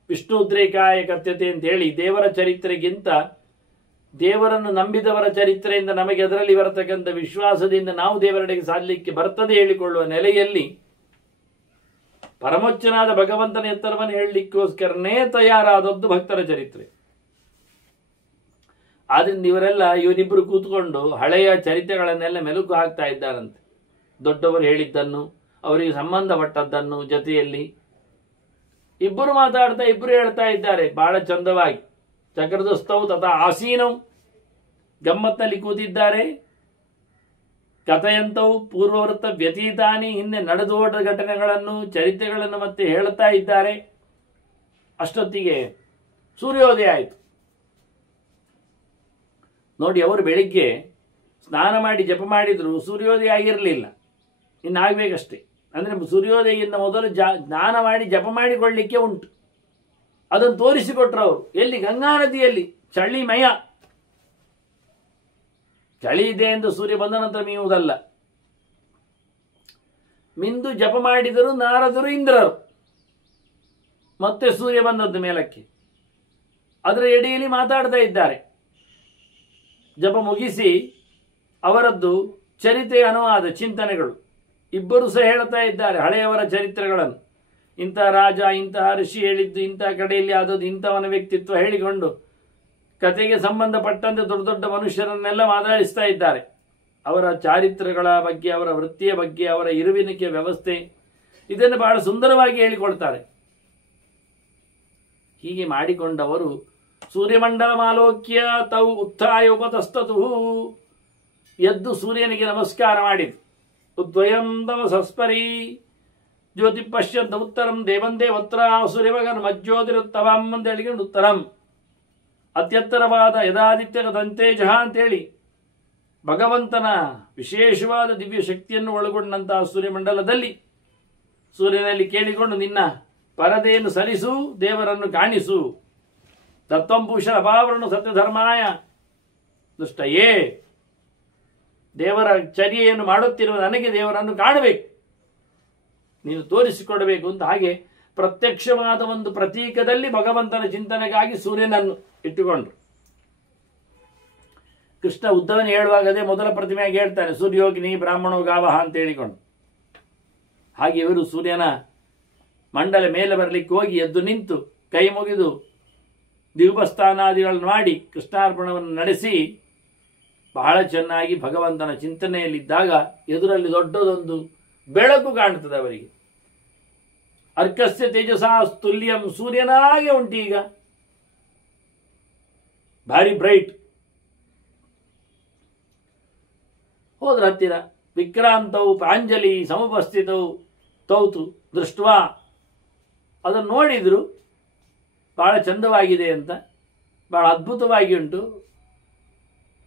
ವಿಷ್ಣುದ್ರೇಕಾಯ ಕಥ್ಯತೆ ಅಂತ ಹೇಳಿ, ದೇವರ ಚರಿತ್ರೆಗಿಂತ ದೇವರನ್ನು ನಂಬಿದವರ ಚರಿತ್ರೆಯಿಂದ ನಮಗೆ ಅದರಲ್ಲಿ ಬರತಕ್ಕಂಥ ವಿಶ್ವಾಸದಿಂದ ನಾವು ದೇವರೆಡೆಗೆ ಸಾಧಲಿಕ್ಕೆ ಬರ್ತದೆ ಹೇಳಿಕೊಳ್ಳುವ ನೆಲೆಯಲ್ಲಿ ಪರಮೋಚ್ಚನಾದ ಭಗವಂತನ ಎತ್ತರವನ್ನು ಹೇಳಲಿಕ್ಕೋಸ್ಕರನೇ ತಯಾರಾದದ್ದು ಭಕ್ತರ ಚರಿತ್ರೆ. ಆದ್ರಿಂದ ಇವರಿಬ್ಬರು ಕೂತ್ಕೊಂಡು ಹಳೆಯ ಚರಿತ್ರೆಗಳನ್ನೆಲ್ಲ ಮೆಲುಕು ಹಾಕ್ತಾ ಇದ್ದಾರಂತೆ. ದೊಡ್ಡವರು ಹೇಳಿದ್ದನ್ನು, ಅವರಿಗೆ ಸಂಬಂಧಪಟ್ಟದ್ದನ್ನು ಜೊತೆಯಲ್ಲಿ ಇಬ್ಬರು ಮಾತಾಡ್ತಾ ಇಬ್ಬರು ಹೇಳ್ತಾ ಇದ್ದಾರೆ ಬಹಳ ಚಂದವಾಗಿ. ಚಕ್ರದುಸ್ತವು ತಥಾ ಆಸೀನವು, ಗಮ್ಮತ್ನಲ್ಲಿ ಕೂತಿದ್ದಾರೆ. ಕಥೆಯಂತವು ಪೂರ್ವವೃತ್ತ ವ್ಯತೀತಾನಿ, ಹಿಂದೆ ನಡೆದು ಹೋದ ಘಟನೆಗಳನ್ನು ಚರಿತ್ರೆಗಳನ್ನು ಮತ್ತೆ ಹೇಳ್ತಾ ಇದ್ದಾರೆ. ಅಷ್ಟೊತ್ತಿಗೆ ಸೂರ್ಯೋದಯ ಆಯಿತು. ನೋಡಿ, ಅವರು ಬೆಳಿಗ್ಗೆ ಸ್ನಾನ ಮಾಡಿ ಜಪ ಮಾಡಿದ್ರು, ಸೂರ್ಯೋದಯ ಆಗಿರಲಿಲ್ಲ, ಇನ್ನಾಗಬೇಕಷ್ಟೇ. ಅಂದರೆ ಸೂರ್ಯೋದಯದಿಂದ ಮೊದಲು ಸ್ನಾನ ಮಾಡಿ ಜಪ ಮಾಡಿಕೊಳ್ಳಲಿಕ್ಕೆ ಉಂಟು. ಅದನ್ನು ತೋರಿಸಿಕೊಟ್ರು ಅವರು. ಎಲ್ಲಿ? ಗಂಗಾ ನದಿಯಲ್ಲಿ. ಚಳಿಮಯ. ಚಳಿ ಇದೆ ಎಂದು ಸೂರ್ಯ ಬಂದ ನಂತರ ಮೀಯುವುದಲ್ಲ. ಮಿಂದು ಜಪ ಮಾಡಿದರು ನಾರದರು ಇಂದ್ರರು. ಮತ್ತೆ ಸೂರ್ಯ ಬಂದದ್ದು ಮೇಲಕ್ಕೆ. ಅದರ ಎಡೆಯಲ್ಲಿ ಮಾತಾಡ್ತಾ ಇದ್ದಾರೆ. ಜಪ ಮುಗಿಸಿ ಅವರದ್ದು ಚರಿತ್ರೆ ಅನುವಾದ ಚಿಂತನೆಗಳು ಇಬ್ಬರು ಸಹ ಹೇಳ್ತಾ ಇದ್ದಾರೆ ಹಳೆಯವರ ಚರಿತ್ರೆಗಳನ್ನು. ಇಂತಹ ರಾಜ, ಇಂತಹ ಋಷಿ ಹೇಳಿದ್ದು, ಇಂತಹ ಕಡೆಯಲ್ಲಿ ಆದದ್ದು, ಇಂಥವನ ವ್ಯಕ್ತಿತ್ವ ಹೇಳಿಕೊಂಡು ಕತೆಗೆ ಸಂಬಂಧಪಟ್ಟಂತೆ ದೊಡ್ಡ ದೊಡ್ಡ ಮನುಷ್ಯರನ್ನೆಲ್ಲ ಮಾತಾಡಿಸ್ತಾ ಇದ್ದಾರೆ. ಅವರ ಚಾರಿತ್ರ್ಯಗಳ ಬಗ್ಗೆ, ಅವರ ವೃತ್ತಿಯ ಬಗ್ಗೆ, ಅವರ ಇರುವಿನಿಕೆ ವ್ಯವಸ್ಥೆ, ಇದನ್ನು ಬಹಳ ಸುಂದರವಾಗಿ ಹೇಳಿಕೊಳ್ತಾರೆ. ಹೀಗೆ ಮಾಡಿಕೊಂಡವರು ಸೂರ್ಯಮಂಡಲ ಮಾಲೋಕ್ಯ ತೌ ಉತ್ಥಾಯ ಉಪತಸ್ತತು, ಎದ್ದು ಸೂರ್ಯನಿಗೆ ನಮಸ್ಕಾರ ಮಾಡಿತು. ಉದ್ವಯಂ ತವ ಸಸ್ಪರಿ ಜ್ಯೋತಿ ಪಶ್ಯಂತ ಉತ್ತರಂ ದೇವಂದೇ ವತ್ರ ಸೂರ್ಯವಗನ್ ಮಜ್ಯೋತಿರುತ್ತವಂ ಅಂತ ಹೇಳಿಕೊಂಡು ಉತ್ತರಂ, ಅತ್ಯತ್ತರವಾದ ಯದಾದಿತ್ಯಕ ದಂತೇಜಃ ಅಂತೇಳಿ ಭಗವಂತನ ವಿಶೇಷವಾದ ದಿವ್ಯ ಶಕ್ತಿಯನ್ನು ಒಳಗೊಂಡಂತಹ ಸೂರ್ಯಮಂಡಲದಲ್ಲಿ ಸೂರ್ಯನಲ್ಲಿ ಕೇಳಿಕೊಂಡು ನಿನ್ನ ಪರದೆಯನ್ನು ಸರಿಸು, ದೇವರನ್ನು ಕಾಣಿಸು. ತತ್ವಂಪುಷ ಅಭಾವರನ್ನು ಸತ್ಯಧರ್ಮಾಯ ದುಷ್ಟಯೇ, ದೇವರ ಚರ್ಯೆಯನ್ನು ಮಾಡುತ್ತಿರುವ ನನಗೆ ದೇವರನ್ನು ಕಾಣಬೇಕು, ನೀನು ತೋರಿಸಿಕೊಡಬೇಕು ಅಂತ. ಹಾಗೆ ಪ್ರತ್ಯಕ್ಷವಾದ ಒಂದು ಪ್ರತೀಕದಲ್ಲಿ ಭಗವಂತನ ಚಿಂತನೆಗಾಗಿ ಸೂರ್ಯನನ್ನು ಇಟ್ಟುಕೊಂಡ್ರು. ಕೃಷ್ಣ ಉದ್ದವನು ಹೇಳುವಾಗ ಅದೇ ಮೊದಲ ಪ್ರತಿಮೆಯಾಗಿ ಹೇಳ್ತಾನೆ, ಸೂರ್ಯೋಗಿನಿ ಬ್ರಾಹ್ಮಣೋ ಗಾವಹ ಅಂತ ಹೇಳಿಕೊಂಡು. ಹಾಗೆ ಇವರು ಸೂರ್ಯನ ಮಂಡಲ ಮೇಲೆ ಬರಲಿಕ್ಕೆ ಹೋಗಿ ಎದ್ದು ನಿಂತು ಕೈ ಮುಗಿದು ದಿವ್ಯಸ್ಥಾನಾದಿಗಳನ್ನು ಮಾಡಿ ಕೃಷ್ಣಾರ್ಪಣವನ್ನು ನಡೆಸಿ ಬಹಳ ಚೆನ್ನಾಗಿ ಭಗವಂತನ ಚಿಂತನೆಯಲ್ಲಿದ್ದಾಗ ಎದುರಲ್ಲಿ ದೊಡ್ಡದೊಂದು ಬೆಳಕು ಕಾಣ್ತದೆ ಅವರಿಗೆ. ಅರ್ಕಸ್ಯ ತೇಜಸಾ ತುಲ್ಯಂ, ಸೂರ್ಯನಾಗೆ ಉಂಟು ಈಗ, ಭಾರಿ ಬ್ರೈಟ್. ಹೋದ್ರ ಹತ್ತಿರ ವಿಕ್ರಾಂತವು ಪ್ರಾಂಜಲಿ ಸಮುಪಸ್ಥಿತವು ತೌತು ದೃಷ್ಟ್ವಾ, ಅದನ್ನು ನೋಡಿದ್ರು ಬಹಳ ಚಂದವಾಗಿದೆ ಅಂತ, ಬಹಳ ಅದ್ಭುತವಾಗಿ ಉಂಟು.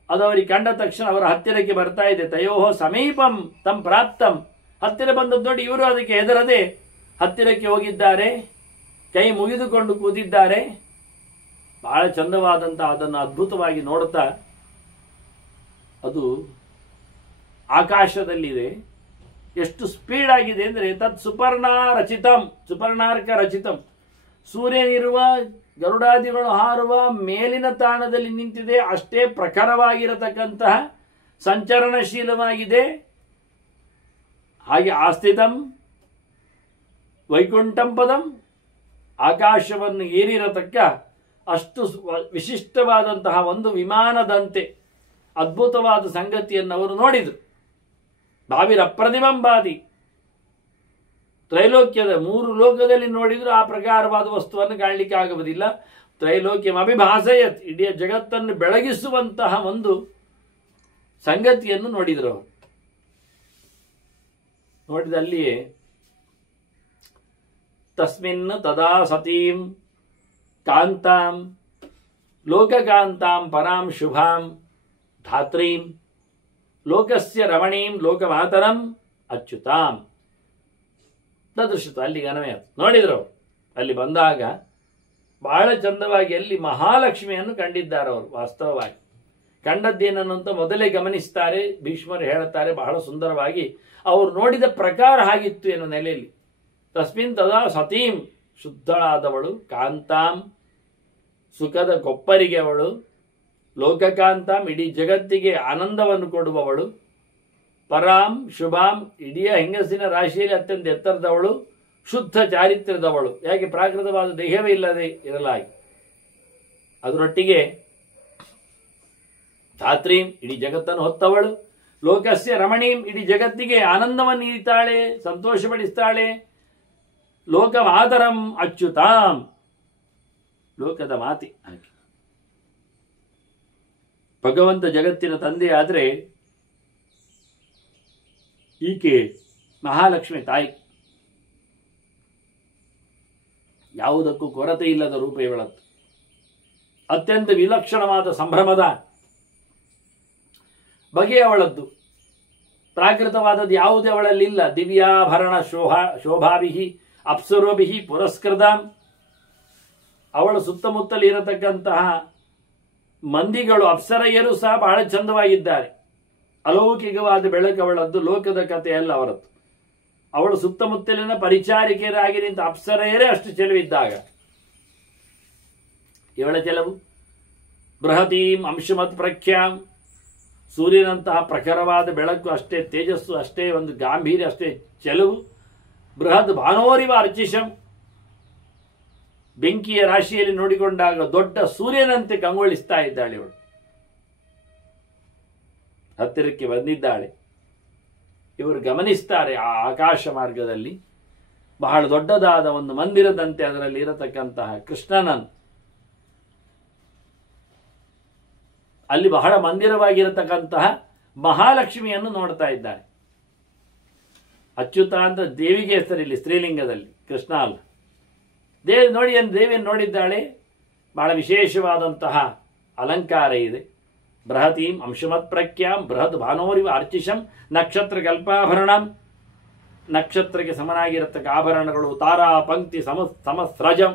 ಅದು ಅವರಿಗೆ ಕಂಡ ತಕ್ಷಣ ಅವರ ಹತ್ತಿರಕ್ಕೆ ಬರ್ತಾ ಇದೆ. ತಯೋಹೋ ಸಮೀಪಂ ತಂ ಪ್ರಾಪ್ತಂ, ಹತ್ತಿರ ಬಂದದ್ದು ನೋಡಿ ಇವರು ಅದಕ್ಕೆ ಹೆದರದೆ ಹತ್ತಿರಕ್ಕೆ ಹೋಗಿದ್ದಾರೆ, ಕೈ ಮುಗಿದುಕೊಂಡು ಕೂತಿದ್ದಾರೆ. ಬಹಳ ಚಂದವಾದಂಥ ಅದನ್ನು ಅದ್ಭುತವಾಗಿ ನೋಡುತ್ತಾ, ಅದು ಆಕಾಶದಲ್ಲಿದೆ. ಎಷ್ಟು ಸ್ಪೀಡ್ ಆಗಿದೆ ಅಂದರೆ ತತ್ ಸುಪರ್ಣ ರಚಿತಂ, ಸುಪರ್ಣಾರ್ಕ ರಚಿತಂ, ಸೂರ್ಯನಿರುವ ಗರುಡಾದಿಗಳು ಹಾರುವ ಮೇಲಿನ ತಾಣದಲ್ಲಿ ನಿಂತಿದೆ. ಅಷ್ಟೇ ಪ್ರಖರವಾಗಿರತಕ್ಕಂತಹ ಸಂಚರಣಶೀಲವಾಗಿದೆ. ಹಾಗೆ ಆಸ್ಥಿತಂ ವೈಕುಂಠಂ ಪದಂ, ಆಕಾಶವನ್ನು ಏರಿರತಕ್ಕ ಅಷ್ಟು ವಿಶಿಷ್ಟವಾದಂತಹ ಒಂದು ವಿಮಾನದಂತೆ ಅದ್ಭುತವಾದ ಸಂಗತಿಯನ್ನು ಅವರು ನೋಡಿದರು. ಭಾವಿರಪ್ರತಿಮಂಬಾದಿ, ತ್ರೈಲೋಕ್ಯದ ಮೂರು ಲೋಕದಲ್ಲಿ ನೋಡಿದ್ರು ಆ ಪ್ರಕಾರವಾದ ವಸ್ತುವನ್ನು ಕಾಣಲಿಕ್ಕೆ ಆಗುವುದಿಲ್ಲ. ತ್ರೈಲೋಕ್ಯಂ ಅಭಿಭಾಸಯತ್, ಇಡೀ ಜಗತ್ತನ್ನು ಬೆಳಗಿಸುವಂತಹ ಒಂದು ಸಂಗತಿಯನ್ನು ನೋಡಿದರು ಅವರು. ನೋಡಿದಲ್ಲಿಯೇ ತಸ್ಮಿನ್ ತದಾ ಸತೀಂ ಕಾಂತಾಂ ಲೋಕಕಾಂತಾಂ ಪರಾಂ ಶುಭಾಂ ಧಾತ್ರೀಂ ಲೋಕಸ್ಯ ರಮಣೀಂ ಲೋಕಮಾತರಂ ಅಚ್ಯುತಾಂ ದದೃಶತು. ಅಲ್ಲಿ ಗನವೇ ನೋಡಿದ್ರು ಅವರು. ಅಲ್ಲಿ ಬಂದಾಗ ಬಹಳ ಚಂದವಾಗಿ ಅಲ್ಲಿ ಮಹಾಲಕ್ಷ್ಮಿಯನ್ನು ಕಂಡಿದ್ದಾರೆ ಅವರು. ವಾಸ್ತವವಾಗಿ ಕಂಡದ್ದೇನನ್ನು ಅಂತ ಮೊದಲೇ ಗಮನಿಸ್ತಾರೆ. ಭೀಷ್ಮರು ಹೇಳುತ್ತಾರೆ ಬಹಳ ಸುಂದರವಾಗಿ, ಅವರು ನೋಡಿದ ಪ್ರಕಾರ ಹಾಗಿತ್ತು ಎನ್ನುವ ನೆಲೆಯಲ್ಲಿ. ತಸ್ಮಿನ್ ತದಾ ಸತೀಂ, ಶುದ್ಧಳಾದವಳು, ಕಾಂತಾಂ, ಸುಖದ ಕೊಪ್ಪರಿಗೆ ಅವಳು, ಲೋಕಕಾಂತಾಂ, ಇಡೀ ಜಗತ್ತಿಗೆ ಆನಂದವನ್ನು ಕೊಡುವವಳು, ಪರಾಂ ಶುಭಾಂ, ಇಡೀ ಹೆಂಗಸಿನ ರಾಶಿಯಲ್ಲಿ ಅತ್ಯಂತ ಎತ್ತರದವಳು, ಶುದ್ಧ ಚಾರಿತ್ರ್ಯದವಳು. ಯಾಕೆ ಪ್ರಾಕೃತವಾದ ದೇಹವೇ ಇಲ್ಲದೆ ಇರಲಾಗಿ, ಅದರೊಟ್ಟಿಗೆ ಧಾತ್ರೀಂ, ಇಡೀ ಜಗತ್ತನ್ನು ಹೊತ್ತವಳು, ಲೋಕಸ್ಯ ರಮಣೀಂ, ಇಡೀ ಜಗತ್ತಿಗೆ ಆನಂದವನ್ನು ನೀಡುತ್ತಾಳೆ, ಸಂತೋಷಪಡಿಸ್ತಾಳೆ, ಲೋಕ ಮಾತರಂ ಅಚ್ಯುತಾಂ, ಲೋಕದ ಮಾತೆ. ಭಗವಂತ ಜಗತ್ತಿನ ತಂದೆ ಆದರೆ ಈಕೆ ಮಹಾಲಕ್ಷ್ಮಿ ತಾಯಿ. ಯಾವುದಕ್ಕೂ ಕೊರತೆ ಇಲ್ಲದ ರೂಪ ಇವಳದ್ದು. ಅತ್ಯಂತ ವಿಲಕ್ಷಣವಾದ ಸಂಭ್ರಮದ ಬಗೆಯವಳದ್ದು. ಪ್ರಾಕೃತವಾದದ್ದು ಯಾವುದೇ ಅವಳಲ್ಲಿಲ್ಲ. ದಿವ್ಯಾಭರಣ ಶೋಭಾಭಿಹಿ ಅಪ್ಸರೋಭಿಹಿ ಪುರಸ್ಕೃತಾಂ. ಅವಳ ಸುತ್ತಮುತ್ತಲು ಇರತಕ್ಕಂತಹ ಮಂದಿಗಳು, ಅಪ್ಸರೆಯರು ಸಹ ಬಹಳ ಚಂದವಾಗಿದ್ದಾರೆ. ಅಲೌಕಿಕವಾದ ಬೆಳಕು ಅವಳದ್ದು, ಲೋಕದ ಕಥೆಯಲ್ಲ ಅವರದ್ದು. ಅವಳು ಸುತ್ತಮುತ್ತಲಿನ ಪರಿಚಾರಿಕೆಯರಾಗಿ ನಿಂತ ಅಪ್ಸರೆಯರೇ ಅಷ್ಟು ಚೆಲುವಿದ್ದಾಗ ಇವಳ ಚೆಲವು. ಬೃಹತೀಂ ಅಂಶುಮತ್ ಪ್ರಖ್ಯಾಂ, ಸೂರ್ಯನಂತಹ ಪ್ರಖರವಾದ ಬೆಳಕು, ಅಷ್ಟೇ ತೇಜಸ್ಸು, ಅಷ್ಟೇ ಒಂದು ಗಾಂಭೀರ್ಯ, ಅಷ್ಟೇ ಚೆಲುವು. ಬೃಹತ್ ಭಾನೋರಿವ ಅರ್ಚಿಷಂ, ಬೆಂಕಿಯ ರಾಶಿಯಲ್ಲಿ ನೋಡಿಕೊಂಡಾಗ ದೊಡ್ಡ ಸೂರ್ಯನಂತೆ ಕಂಗೊಳಿಸ್ತಾ ಇದ್ದಾಳೆ ಇವಳು. ಹತ್ತಿರಕ್ಕೆ ಬಂದಿದ್ದಾಳೆ. ಇವರು ಗಮನಿಸ್ತಾರೆ, ಆ ಆಕಾಶ ಮಾರ್ಗದಲ್ಲಿ ಬಹಳ ದೊಡ್ಡದಾದ ಒಂದು ಮಂದಿರದಂತೆ ಅದರಲ್ಲಿ ಇರತಕ್ಕಂತಹ ಕೃಷ್ಣನನ್ನು, ಅಲ್ಲಿ ಬಹಳ ಮಂದಿರವಾಗಿರತಕ್ಕಂತಹ ಮಹಾಲಕ್ಷ್ಮಿಯನ್ನು ನೋಡ್ತಾ ಇದ್ದಾರೆ. ಅಚ್ಯುತ ಅಂತ ದೇವಿಗೆ ಹೆಸರಿಲ್ಲಿ, ಸ್ತ್ರೀಲಿಂಗದಲ್ಲಿ, ಕೃಷ್ಣ ಅಲ್ಲ. ದೇವಿಯನ್ನು ನೋಡಿದ್ದಾಳೆ. ಬಹಳ ವಿಶೇಷವಾದಂತಹ ಅಲಂಕಾರ ಇದೆ. ಬೃಹತೀಂ ಅಂಶುಮತ್ ಪ್ರಖ್ಯಾಂ, ಬೃಹತ್ ಭಾನೋರಿವ ಅರ್ಚಿಷಂ, ನಕ್ಷತ್ರ ಕಲ್ಪಾಭರಣಂ, ನಕ್ಷತ್ರಕ್ಕೆ ಸಮನಾಗಿರತಕ್ಕ ಆಭರಣಗಳು, ತಾರಾ ಪಂಕ್ತಿ ಸಮಸ್ರಜಂ,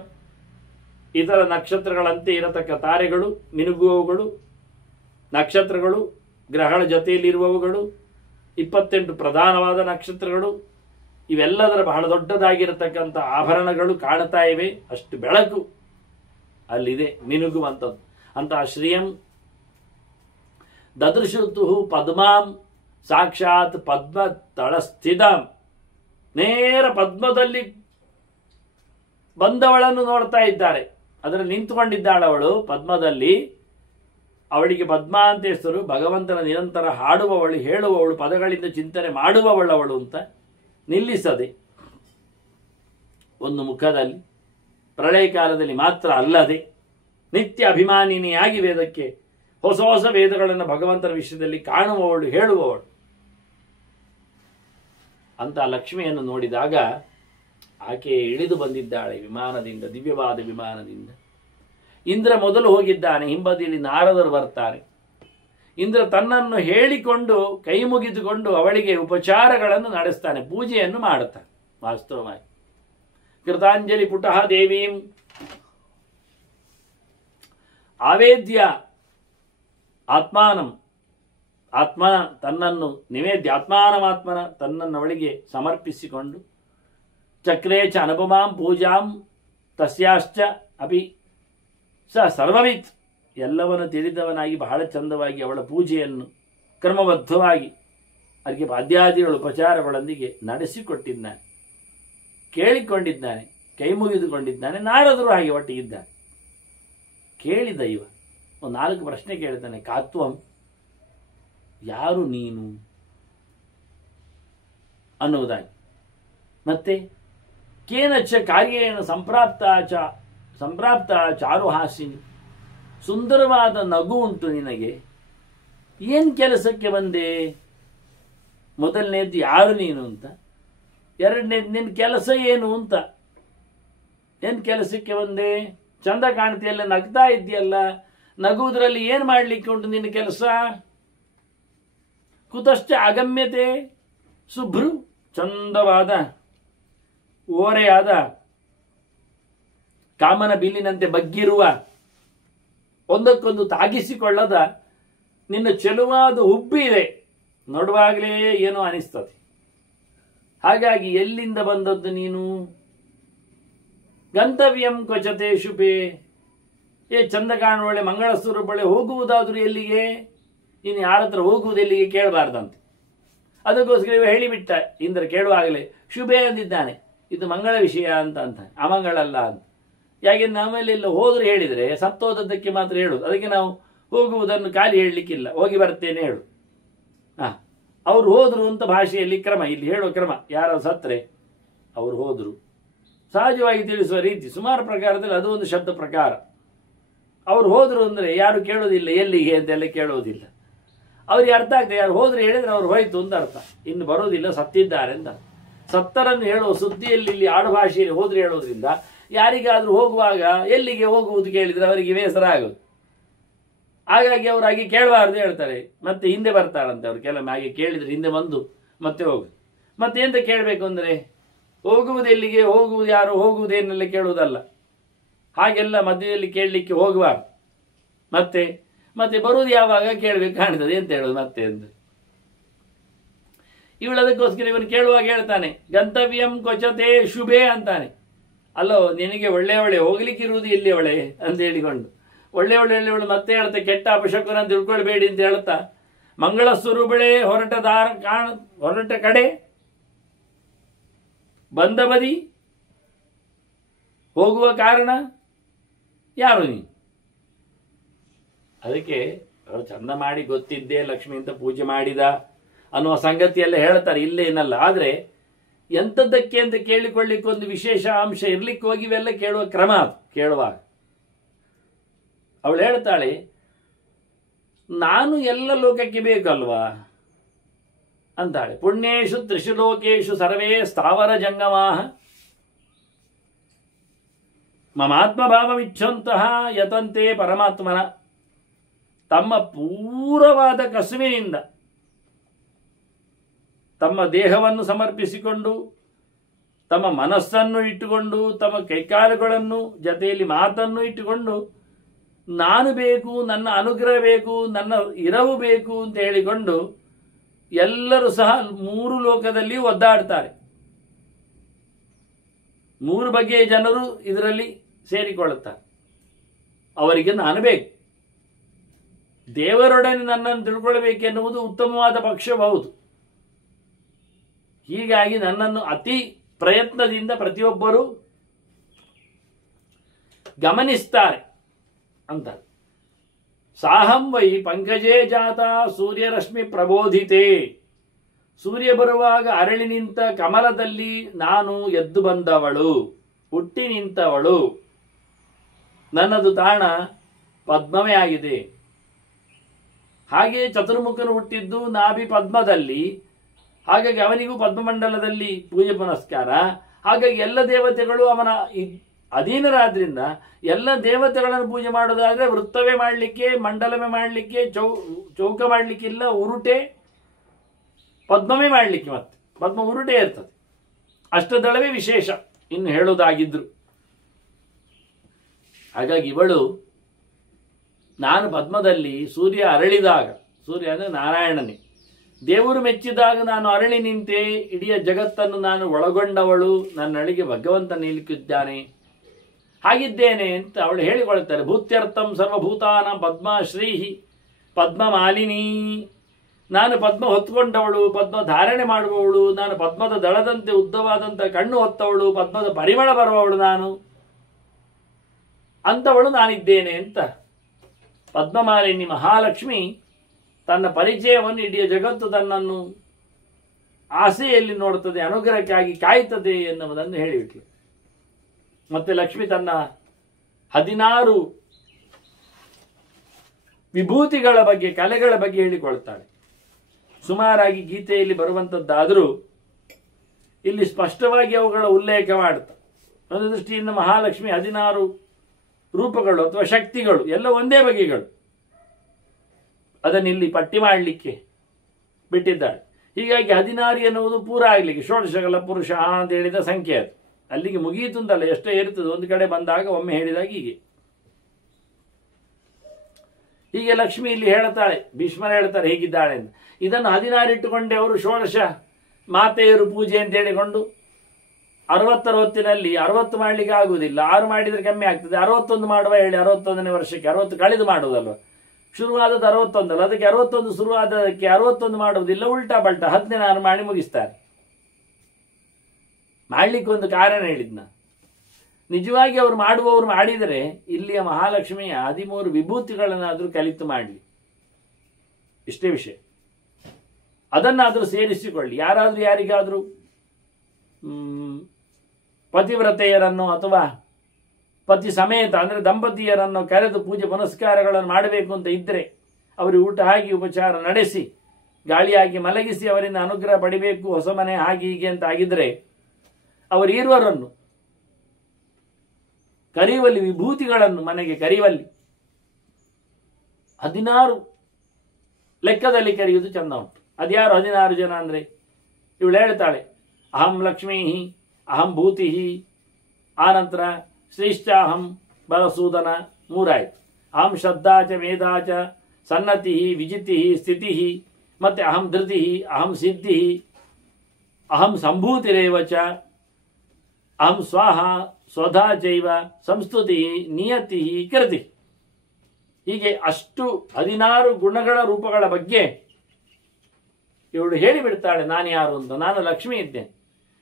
ಇತರ ನಕ್ಷತ್ರಗಳಂತೆ ಇರತಕ್ಕ ತಾರೆಗಳು, ಮಿನುಗುವವುಗಳು, ನಕ್ಷತ್ರಗಳು, ಗ್ರಹಗಳ ಜೊತೆಯಲ್ಲಿರುವವುಗಳು, 28 ಪ್ರಧಾನವಾದ ನಕ್ಷತ್ರಗಳು, ಇವೆಲ್ಲದರ ಬಹಳ ದೊಡ್ಡದಾಗಿರತಕ್ಕಂಥ ಆಭರಣಗಳು ಕಾಣ್ತಾ ಇವೆ. ಅಷ್ಟು ಬೆಳಕು ಅಲ್ಲಿದೆ, ಮಿನುಗುವಂಥದ್ದು. ಅಂತಹ ಶ್ರೀಯಂ ದದೃಶುತು ಪದ್ಮಾಂ, ಸಾಕ್ಷಾತ್ ಪದ್ಮ ತಳಸ್ಥಿತಾಂ, ನೇರ ಪದ್ಮದಲ್ಲಿ ಬಂದವಳನ್ನು ನೋಡ್ತಾ ಇದ್ದಾರೆ. ಅದರಲ್ಲಿ ನಿಂತುಕೊಂಡಿದ್ದಾಳೆ ಅವಳು ಪದ್ಮದಲ್ಲಿ. ಅವಳಿಗೆ ಪದ್ಮ ಅಂತ ಹೆಸರು. ಭಗವಂತನ ನಿರಂತರ ಹಾಡುವವಳು, ಹೇಳುವವಳು, ಪದಗಳಿಂದ ಚಿಂತನೆ ಮಾಡುವವಳವಳು ಅಂತ ನಿಲ್ಲಿಸದೆ ಒಂದು ಮುಖದಲ್ಲಿ, ಪ್ರಳಯ ಕಾಲದಲ್ಲಿ ಮಾತ್ರ ಅಲ್ಲದೆ ನಿತ್ಯ ಅಭಿಮಾನಿನಿಯಾಗಿ ವೇದಕ್ಕೆ ಹೊಸ ಹೊಸ ವೇದಗಳನ್ನು ಭಗವಂತನ ವಿಷಯದಲ್ಲಿ ಕಾಣುವವಳು, ಹೇಳುವವಳು. ಅಂತ ಲಕ್ಷ್ಮಿಯನ್ನು ನೋಡಿದಾಗ ಆಕೆ ಇಳಿದು ಬಂದಿದ್ದಾಳೆ ವಿಮಾನದಿಂದ, ದಿವ್ಯವಾದ ವಿಮಾನದಿಂದ. ಇಂದ್ರ ಮೊದಲು ಹೋಗಿದ್ದಾನೆ, ಹಿಂಬದಿಯಲ್ಲಿ ನಾರದರು ಬರ್ತಾರೆ. ಇಂದ್ರ ತನ್ನನ್ನು ಹೇಳಿಕೊಂಡು ಕೈ ಮುಗಿದುಕೊಂಡು ಅವಳಿಗೆ ಉಪಚಾರಗಳನ್ನು ನಡೆಸ್ತಾನೆ, ಪೂಜೆಯನ್ನು ಮಾಡುತ್ತಾನೆ. ವಾಸ್ತವವಾಗಿ ಕೃತಾಂಜಲಿ ಪುಟಃ ದೇವೀಂ ಆವೇದ್ಯ ಆತ್ಮಾನಂ, ಆತ್ಮನ ತನ್ನನ್ನು ನಿವೇದ್ಯ, ಆತ್ಮಾನಮಾತ್ಮನ ತನ್ನನ್ನು ಅವಳಿಗೆ ಸಮರ್ಪಿಸಿಕೊಂಡು, ಚಕ್ರೇ ಚ ಅನುಪಮಾಂ ಪೂಜಾಂ ತಸ್ಯಾಶ್ಚ ಅಪಿ ಸ ಸರ್ವವಿತ್, ಎಲ್ಲವನ್ನು ತಿಳಿದವನಾಗಿ ಬಹಳ ಚಂದವಾಗಿ ಅವಳ ಪೂಜೆಯನ್ನು ಕ್ರಮಬದ್ಧವಾಗಿ ಅದಕ್ಕೆ ಪಾದ್ಯಾದಿಗಳ ಉಪಚಾರಗಳೊಂದಿಗೆ ನಡೆಸಿಕೊಟ್ಟಿದ್ದಾನೆ, ಕೇಳಿಕೊಂಡಿದ್ದಾನೆ, ಕೈ ಮುಗಿದುಕೊಂಡಿದ್ದಾನೆ. ನಾರದರು ಹಾಗೆ ಒಟ್ಟಿಗಿದ್ದಾನೆ. ಕೇಳಿದ ಇವ ಒಂದು 4 ಪ್ರಶ್ನೆ ಕೇಳ್ತಾನೆ. ಕಾತ್ವಂ, ಯಾರು ನೀನು ಅನ್ನುವುದಾಗಿ. ಮತ್ತೆ ಕೇನಚ್ಚ ಕಾರ್ಯೇಣ ಸಂಪ್ರಾಪ್ತ ಚಾರುಹಾಸಿನಿ, ಸುಂದರವಾದ ನಗು ಉಂಟು ನಿನಗೆ, ಏನು ಕೆಲಸಕ್ಕೆ ಬಂದೆ? ಮೊದಲನೇದ್ದು ಯಾರು ನೀನು ಅಂತ, ಎರಡನೇದು ನಿನ್ನ ಕೆಲಸ ಏನು ಅಂತ. ಏನು ಕೆಲಸಕ್ಕೆ ಬಂದೆ? ಚಂದ ಕಾಣ್ತೀಯಲ್ಲ, ನಗ್ತಾ ಇದೆಯಲ್ಲ, ನಗುವುದರಲ್ಲಿ ಏನು ಮಾಡಲಿಕ್ಕೆ ಉಂಟು ನಿನ್ನ ಕೆಲಸ? ಕುತಶ್ಚ ಅಗಮ್ಯತೆ ಶುಭ್ರು, ಚಂದವಾದ ಓರೆಯಾದ ಕಾಮನ ಬಿಲ್ಲಿನಂತೆ ಬಗ್ಗಿರುವ, ಒಂದಕ್ಕೊಂದು ತಾಗಿಸಿಕೊಳ್ಳದ ನಿನ್ನ ಚೆಲುವಾದ ಹುಬ್ಬಿ ಇದೆ, ನೋಡುವಾಗಲೇ ಏನೋ ಅನಿಸ್ತದೆ. ಹಾಗಾಗಿ ಎಲ್ಲಿಂದ ಬಂದದ್ದು ನೀನು? ಗಂತವ್ಯಂ ಕ್ವಚತೆ ಶುಭೆ, ಚಂದ ಕಾಣುವಳೆ ಮಂಗಳ ಸ್ವರೂಪಳೆ, ಹೋಗುವುದಾದ್ರೂ ಎಲ್ಲಿಗೆ? ಇನ್ನು ಯಾರ ಹತ್ರ ಹೋಗುವುದು ಎಲ್ಲಿಗೆ ಕೇಳಬಾರ್ದಂತೆ. ಅದಕ್ಕೋಸ್ಕರ ಇವ ಹೇಳಿಬಿಟ್ಟ ಇಂದ್ರ ಕೇಳುವಾಗಲೇ, ಶುಭೆ ಅಂದಿದ್ದಾನೆ, ಇದು ಮಂಗಳ ವಿಷಯ ಅಂತ ಅಮಂಗಳ ಅಲ್ಲ ಅಂತ. ಯಾಕೆ ನಮ್ಮಲ್ಲಿ ಎಲ್ಲ ಹೋದ್ರು ಹೇಳಿದರೆ ಸತ್ತೋದದ್ದಕ್ಕೆ ಮಾತ್ರ ಹೇಳುದು, ಅದಕ್ಕೆ ನಾವು ಹೋಗುವುದನ್ನು ಖಾಲಿ ಹೇಳಲಿಕ್ಕಿಲ್ಲ, ಹೋಗಿ ಬರ್ತೇನೆ ಹೇಳು. ಅವ್ರು ಹೋದ್ರು ಅಂತ ಭಾಷೆಯಲ್ಲಿ ಕ್ರಮ, ಇಲ್ಲಿ ಹೇಳುವ ಕ್ರಮ, ಯಾರು ಸತ್ರೆ ಅವ್ರು ಹೋದ್ರು ಸಹಜವಾಗಿ ತಿಳಿಸುವ ರೀತಿ. ಸುಮಾರು ಪ್ರಕಾರದಲ್ಲಿ ಅದು ಒಂದು ಶಬ್ದ ಪ್ರಕಾರ. ಅವ್ರು ಹೋದ್ರು ಅಂದರೆ ಯಾರು ಕೇಳೋದಿಲ್ಲ ಎಲ್ಲಿಗೆ ಅಂತೆಲ್ಲ ಕೇಳೋದಿಲ್ಲ. ಅವ್ರಿಗೆ ಅರ್ಥ ಆಗ್ತದೆ, ಯಾರು ಹೋದ್ರು ಹೇಳಿದ್ರೆ ಅವ್ರು ಹೋಯ್ತು ಅಂತ ಅರ್ಥ, ಇನ್ನು ಬರೋದಿಲ್ಲ, ಸತ್ತಿದ್ದಾರೆ ಅಂತ. ಸತ್ತರನ್ನು ಹೇಳುವ ಸುದ್ದಿಯಲ್ಲಿ ಇಲ್ಲಿ ಆಡು ಭಾಷೆಯಲ್ಲಿ ಹೋದ್ರು ಹೇಳೋದ್ರಿಂದ ಯಾರಿಗಾದ್ರೂ ಹೋಗುವಾಗ ಎಲ್ಲಿಗೆ ಹೋಗುವುದು ಕೇಳಿದ್ರೆ ಅವರಿಗೆ ಬೇಸರ ಆಗೋದು. ಹಾಗಾಗಿ ಅವ್ರು ಹಾಗೆ ಕೇಳಬಾರ್ದು ಹೇಳ್ತಾರೆ, ಮತ್ತೆ ಹಿಂದೆ ಬರ್ತಾರಂತೆ ಅವ್ರು. ಕೆಲವೊಮ್ಮೆ ಹಾಗೆ ಕೇಳಿದ್ರೆ ಹಿಂದೆ ಬಂದು ಮತ್ತೆ ಹೋಗುದು. ಮತ್ತೆ ಎಂತ ಕೇಳಬೇಕು ಅಂದರೆ, ಹೋಗುವುದು ಎಲ್ಲಿಗೆ, ಹೋಗುವುದು ಯಾರು, ಹೋಗುವುದೇನೆಲ್ಲ ಕೇಳುವುದಲ್ಲ. ಹಾಗೆಲ್ಲ ಮಧ್ಯದಲ್ಲಿ ಕೇಳಲಿಕ್ಕೆ ಹೋಗಬಾರ್ದು. ಮತ್ತೆ ಮತ್ತೆ ಬರುವುದು ಯಾವಾಗ ಕೇಳಬೇಕು ಕಾಣ್ತದೆ ಅಂತ ಹೇಳೋದು ಮತ್ತೆ ಅಂತ. ಇವಳದಕ್ಕೋಸ್ಕರ ಇವನು ಕೇಳುವಾಗ ಹೇಳ್ತಾನೆ, ಗಂತವ್ಯಂ ಕ್ವಚತೆ ಶುಭೆ ಅಂತಾನೆ. ಅಲ್ಲೋ ನಿನಗೆ ಒಳ್ಳೆ ಹೋಗ್ಲಿಕ್ಕಿರುವುದು ಇಲ್ಲಿ ಅವಳೆ ಅಂತ ಹೇಳಿಕೊಂಡು ಒಳ್ಳೆಯವಳು ಮತ್ತೆ ಹೇಳ್ತಾ, ಕೆಟ್ಟ ಅಪಶಕುನ ಅಂತ ತಿಳ್ಕೊಳ್ಬೇಡಿ ಅಂತ ಹೇಳ್ತಾ, ಮಂಗಳ ಸ್ವರೂಪಳೆ ಹೊರಟ ಕಡೆ ಬಂದ ಬದಿ ಹೋಗುವ ಕಾರಣ ಯಾರು ನೀ? ಅದಕ್ಕೆ ಅವರು ಚಂದ ಮಾಡಿ ಗೊತ್ತಿದ್ದೆ ಲಕ್ಷ್ಮಿ ಅಂತ ಪೂಜೆ ಮಾಡಿದ ಅನ್ನುವ ಸಂಗತಿಯೆಲ್ಲ ಹೇಳ್ತಾರೆ, ಇಲ್ಲೇ ಏನಲ್ಲ. ಆದರೆ ಎಂಥದ್ದಕ್ಕೆ ಅಂತ ಕೇಳಿಕೊಳ್ಳಿಕ್ಕೆ ಒಂದು ವಿಶೇಷ ಅಂಶ ಇರ್ಲಿಕ್ಕೆ ಹೋಗಿ ಇವೆಲ್ಲ ಕೇಳುವ ಕ್ರಮ ಅದು. ಕೇಳುವಾಗ ಅವಳು ಹೇಳ್ತಾಳೆ, ನಾನು ಎಲ್ಲ ಲೋಕಕ್ಕೆ ಬೇಕಲ್ವಾ ಅಂತಾಳೆ. ಪುಣ್ಯೇಶು ತ್ರಿಷು ಲೋಕೇಶು ಸರ್ವೇ ಸ್ಥಾವರ ಜಂಗಮಾಹ ಮಮಾತ್ಮಭಾವಮಿಚ್ಛಂತಹ ಯತಂತೆ ಪರಮಾತ್ಮನ. ತಮ್ಮ ಪೂರವಾದ ಕಸುವಿನಿಂದ ತಮ್ಮ ದೇಹವನ್ನು ಸಮರ್ಪಿಸಿಕೊಂಡು, ತಮ್ಮ ಮನಸ್ಸನ್ನು ಇಟ್ಟುಕೊಂಡು, ತಮ್ಮ ಕೈಕಾಲುಗಳನ್ನು ಜೊತೆಯಲ್ಲಿ ಮಾತನ್ನು ಇಟ್ಟುಕೊಂಡು, ನಾನು ಬೇಕು, ನನ್ನ ಅನುಗ್ರಹ ಬೇಕು, ನನ್ನ ಇರವು ಬೇಕು ಅಂತ ಹೇಳಿಕೊಂಡು ಎಲ್ಲರೂ ಸಹ 3 ಲೋಕದಲ್ಲಿ ಒದ್ದಾಡ್ತಾರೆ. 3 ಬಗೆಯ ಜನರು ಇದರಲ್ಲಿ ಸೇರಿಕೊಳ್ಳುತ್ತಾರೆ. ಅವರಿಗೆ ನಾನು ಬೇಕು, ದೇವರೊಡನೆ ನನ್ನನ್ನು ತಿಳ್ಕೊಳ್ಬೇಕೆನ್ನುವುದು ಉತ್ತಮವಾದ ಪಕ್ಷಬಹುದು. ಹೀಗಾಗಿ ನನ್ನನ್ನು ಅತಿ ಪ್ರಯತ್ನದಿಂದ ಪ್ರತಿಯೊಬ್ಬರು ಗಮನಿಸ್ತಾರೆ ಅಂತ. ಸಾಹಂ ವೈ ಪಂಕಜೇ ಜಾತ ಸೂರ್ಯರಶ್ಮಿ ಪ್ರಬೋಧಿತೆ. ಸೂರ್ಯ ಬರುವಾಗ ಅರಳಿ ನಿಂತ ಕಮಲದಲ್ಲಿ ನಾನು ಎದ್ದು ಬಂದವಳು, ಹುಟ್ಟಿ ನಿಂತವಳು. ನನ್ನದು ತಾಣ ಪದ್ಮವೇ ಆಗಿದೆ. ಹಾಗೆ ಚತುರ್ಮುಖನು ಹುಟ್ಟಿದ್ದು ನಾಭಿ ಪದ್ಮದಲ್ಲಿ, ಹಾಗಾಗಿ ಅವನಿಗೂ ಪದ್ಮಮಂಡಲದಲ್ಲಿ ಪೂಜೆ ಪುನಸ್ಕಾರ. ಹಾಗಾಗಿ ಎಲ್ಲ ದೇವತೆಗಳು ಅವನ ಅಧೀನರಾದ್ರಿಂದ ಎಲ್ಲ ದೇವತೆಗಳನ್ನು ಪೂಜೆ ಮಾಡೋದಾದ್ರೆ ವೃತ್ತವೇ ಮಾಡಲಿಕ್ಕೆ, ಮಂಡಲವೇ ಮಾಡಲಿಕ್ಕೆ, ಚೌಕ ಮಾಡಲಿಕ್ಕಿಲ್ಲ, ಉರುಟೆ ಪದ್ಮವೇ ಮಾಡಲಿಕ್ಕೆ, ಮತ್ತೆ ಪದ್ಮ ಉರುಟೆ ಇರ್ತದೆ. ಅಷ್ಟದಳವೇ ವಿಶೇಷ ಇನ್ನು ಹೇಳೋದಾಗಿದ್ರು. ಹಾಗಾಗಿ ಇವಳು ನಾನು ಪದ್ಮದಲ್ಲಿ ಸೂರ್ಯ ಅರಳಿದಾಗ, ಸೂರ್ಯ ಅಂದರೆ ನಾರಾಯಣನೇ, ದೇವರು ಮೆಚ್ಚಿದಾಗ ನಾನು ಅರಳಿ ನಿಂತೆ, ಇಡೀ ಜಗತ್ತನ್ನು ನಾನು ಒಳಗೊಂಡವಳು, ನನ್ನೊಳಗೆ ಭಗವಂತ ನಿಲ್ಲಿಕ್ಕಿದ್ದಾನೆ, ಹಾಗಿದ್ದೇನೆ ಅಂತ ಅವಳು ಹೇಳಿಕೊಳ್ತಾರೆ. ಭೂತ್ಯರ್ಥಂ ಸರ್ವಭೂತಾನ ಪದ್ಮಶ್ರೀಹಿ ಪದ್ಮಮಾಲಿನಿ. ನಾನು ಪದ್ಮ ಹೊತ್ಕೊಂಡವಳು, ಪದ್ಮ ಧಾರಣೆ ಮಾಡುವವಳು, ನಾನು ಪದ್ಮದ ದಳದಂತೆ ಉದ್ದವಾದಂಥ ಕಣ್ಣು ಹೊತ್ತವಳು, ಪದ್ಮದ ಪರಿಮಳ ಬರುವವಳು ನಾನು ಅಂಥವಳು ನಾನಿದ್ದೇನೆ ಅಂತ ಪದ್ಮಮಾಲಿನಿ ಮಹಾಲಕ್ಷ್ಮಿ ತನ್ನ ಪರಿಚಯವನ್ನು ಇಡೀ ಜಗತ್ತು ತನ್ನನ್ನು ಆಸೆಯಲ್ಲಿ ನೋಡುತ್ತದೆ, ಅನುಗ್ರಹಕ್ಕಾಗಿ ಕಾಯ್ತದೆ ಎನ್ನುವುದನ್ನು ಹೇಳಿಬಿಟ್ಲು. ಮತ್ತೆ ಲಕ್ಷ್ಮಿ ತನ್ನ 16 ವಿಭೂತಿಗಳ ಬಗ್ಗೆ, ಕಲೆಗಳ ಬಗ್ಗೆ ಹೇಳಿಕೊಳ್ತಾಳೆ. ಸುಮಾರಾಗಿ ಗೀತೆಯಲ್ಲಿ ಬರುವಂಥದ್ದಾದರೂ ಇಲ್ಲಿ ಸ್ಪಷ್ಟವಾಗಿ ಅವುಗಳ ಉಲ್ಲೇಖ ಮಾಡುತ್ತಾ, ಒಂದು ದೃಷ್ಟಿಯಿಂದ ಮಹಾಲಕ್ಷ್ಮಿ 16 ರೂಪಗಳು ಅಥವಾ ಶಕ್ತಿಗಳು ಎಲ್ಲ ಒಂದೇ ಬಗೆಗಳು, ಅದನ್ನಿಲ್ಲಿ ಪಟ್ಟಿ ಮಾಡಲಿಕ್ಕೆ ಬಿಟ್ಟಿದ್ದಾಳೆ. ಹೀಗಾಗಿ 16 ಎನ್ನುವುದು ಪೂರ ಆಗಲಿಕ್ಕೆ ಷೋಡಶಕಲ ಪುರುಷ ಅಂತ ಹೇಳಿದ ಸಂಖ್ಯೆ ಅದು. ಅಲ್ಲಿಗೆ ಮುಗಿಯಿತು ಅಂತಲ್ಲ, ಎಷ್ಟೋ ಇರ್ತದೆ. ಒಂದು ಕಡೆ ಬಂದಾಗ ಒಮ್ಮೆ ಹೇಳಿದಾಗ ಹೀಗೆ ಲಕ್ಷ್ಮಿ ಇಲ್ಲಿ ಹೇಳ್ತಾಳೆ, ಭೀಷ್ಮರ ಹೇಳ್ತಾರೆ ಹೇಗಿದ್ದಾಳೆ ಅಂತ. ಇದನ್ನು 16 ಇಟ್ಟುಕೊಂಡೆ ಅವರು ಷೋಡಶ ಮಾತೆಯರು ಪೂಜೆ ಅಂತ ಹೇಳಿಕೊಂಡು 60 60 ಮಾಡಲಿಕ್ಕೆ ಆಗುವುದಿಲ್ಲ. 6 ಮಾಡಿದರೆ ಕಮ್ಮಿ ಆಗ್ತದೆ. 61 ಮಾಡುವ ಹೇಳಿ 61ನೇ ವರ್ಷಕ್ಕೆ 60 ಕಳೆದು ಮಾಡುವುದಲ್ವ. ಶುರುವಾದದ್ದು 61 ಅಲ್ಲ, ಅದಕ್ಕೆ 61 ಶುರುವಾದದಕ್ಕೆ 61 ಮಾಡುವುದಿಲ್ಲ, ಉಲ್ಟಾ ಬಲ್ಟಾ 16 ಮಾಡಿ ಮುಗಿಸ್ತಾರೆ. ಮಾಡ್ಲಿಕ್ಕೆ ಒಂದು ಕಾರಣ ಹೇಳಿದ್ನ. ನಿಜವಾಗಿ ಅವರು ಮಾಡುವವರು ಮಾಡಿದರೆ ಇಲ್ಲಿಯ ಮಹಾಲಕ್ಷ್ಮಿಯ 13 ವಿಭೂತಿಗಳನ್ನಾದರೂ ಕಲಿತು ಮಾಡಲಿ, ಇಷ್ಟೇ ವಿಷಯ. ಅದನ್ನಾದರೂ ಸೇರಿಸಿಕೊಳ್ಳಿ. ಯಾರಾದರೂ ಯಾರಿಗಾದರೂ ಪತಿವ್ರತೆಯರನ್ನು ಅಥವಾ ಪತಿ ಸಮೇತ ಅಂದರೆ ದಂಪತಿಯರನ್ನು ಕರೆದು ಪೂಜೆ ಪುನಸ್ಕಾರಗಳನ್ನು ಮಾಡಬೇಕು ಅಂತ ಇದ್ದರೆ ಅವರಿಗೆ ಊಟ ಹಾಕಿ ಉಪಚಾರ ನಡೆಸಿ ಗಾಳಿಯಾಗಿ ಮಲಗಿಸಿ ಅವರಿಂದ ಅನುಗ್ರಹ ಪಡಿಬೇಕು, ಹೊಸ ಮನೆ ಹಾಗೆ ಹೀಗೆ ಅಂತ ಆಗಿದ್ರೆ ಅವರೀರ್ವರನ್ನು ಕರೆಯುವಲ್ಲಿ, ವಿಭೂತಿಗಳನ್ನು ಮನೆಗೆ ಕರೆಯುವಲ್ಲಿ 16 ಲೆಕ್ಕದಲ್ಲಿ ಕರೆಯುವುದು ಚಂದ ಉಂಟು. ಅದ್ಯಾರು 16 ಜನ ಅಂದರೆ ಇವಳು ಹೇಳ್ತಾಳೆ, ಅಹಂ ಲಕ್ಷ್ಮೀ ಅಹಂ ಭೂತಿ, ಆನಂತರ ಶ್ರೇಷ್ಠಾಹಂ ಬಲಸೂದನ, 3 ಆಯ್ತು. ಅಹಂ ಶ್ರದ್ಧಾಚ ಮೇಧಾಚ ಸನ್ನತಿ ವಿಜಿತಿ ಸ್ಥಿತಿ, ಮತ್ತೆ ಅಹಂ ಧೃತಿ ಅಹಂ ಸಿದ್ಧಿ ಅಹಂ ಸಂಭೂತಿರೇವಚ ಅಹಂ ಸ್ವಾಹ ಸ್ವಧಾ ಚೈವ ಸಂಸ್ತುತಿ ನಿಯತಿ ಕೃತಿ. ಹೀಗೆ ಅಷ್ಟು 16 ಗುಣಗಳ ರೂಪಗಳ ಬಗ್ಗೆ ಇವಳು ಹೇಳಿಬಿಡ್ತಾಳೆ, ನಾನು ಯಾರು ಅಂತ. ನಾನು ಲಕ್ಷ್ಮಿ ಇದ್ದೇನೆ.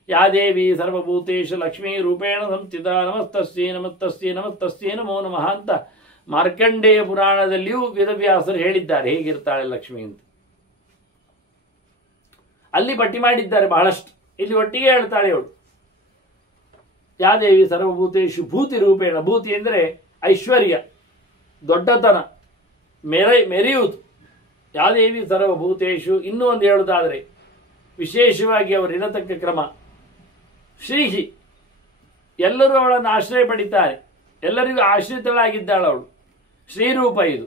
ಯಾ ದೇವಿ ಸರ್ವಭೂತೇಶು ಲಕ್ಷ್ಮೀ ರೂಪೇಣ ಸಂಸ್ಥಿತ ನಮಸ್ತಸ್ಯೇ ನಮಸ್ತಸ್ಯೇ ನಮಸ್ತಸ್ಯೇ ನಮೋ ನಮಃ ಅಂತ ಮಾರ್ಕಂಡೇಯ ಪುರಾಣದಲ್ಲಿಯೂ ವೇದವ್ಯಾಸರು ಹೇಳಿದ್ದಾರೆ ಹೇಗಿರ್ತಾಳೆ ಲಕ್ಷ್ಮಿ ಅಂತ. ಅಲ್ಲಿ ಪಟ್ಟಿ ಮಾಡಿದ್ದಾರೆ ಬಹಳಷ್ಟು. ಇಲ್ಲಿ ಒಟ್ಟಿಗೆ ಹೇಳ್ತಾಳೆ ಇವಳು, ಯಾ ದೇವಿ ಸರ್ವಭೂತೇಶು ಭೂತಿ ರೂಪೇಣ. ಭೂತಿ ಅಂದರೆ ಐಶ್ವರ್ಯ, ದೊಡ್ಡತನ, ಮೆರೆಯುವುದು. ಯಾದೇವಿ ಸರ್ವಭೂತೇಶು. ಇನ್ನೂ ಒಂದು ಹೇಳುವುದಾದರೆ ವಿಶೇಷವಾಗಿ ಅವರು ಇರತಕ್ಕ ಕ್ರಮ ಶ್ರೀಹಿ, ಎಲ್ಲರೂ ಅವಳನ್ನು ಆಶ್ರಯ ಪಡಿತಾರೆ, ಎಲ್ಲರಿಗೂ ಆಶ್ರಿತಳಾಗಿದ್ದಾಳು ಅವಳು. ಶ್ರೀರೂಪ ಇದು.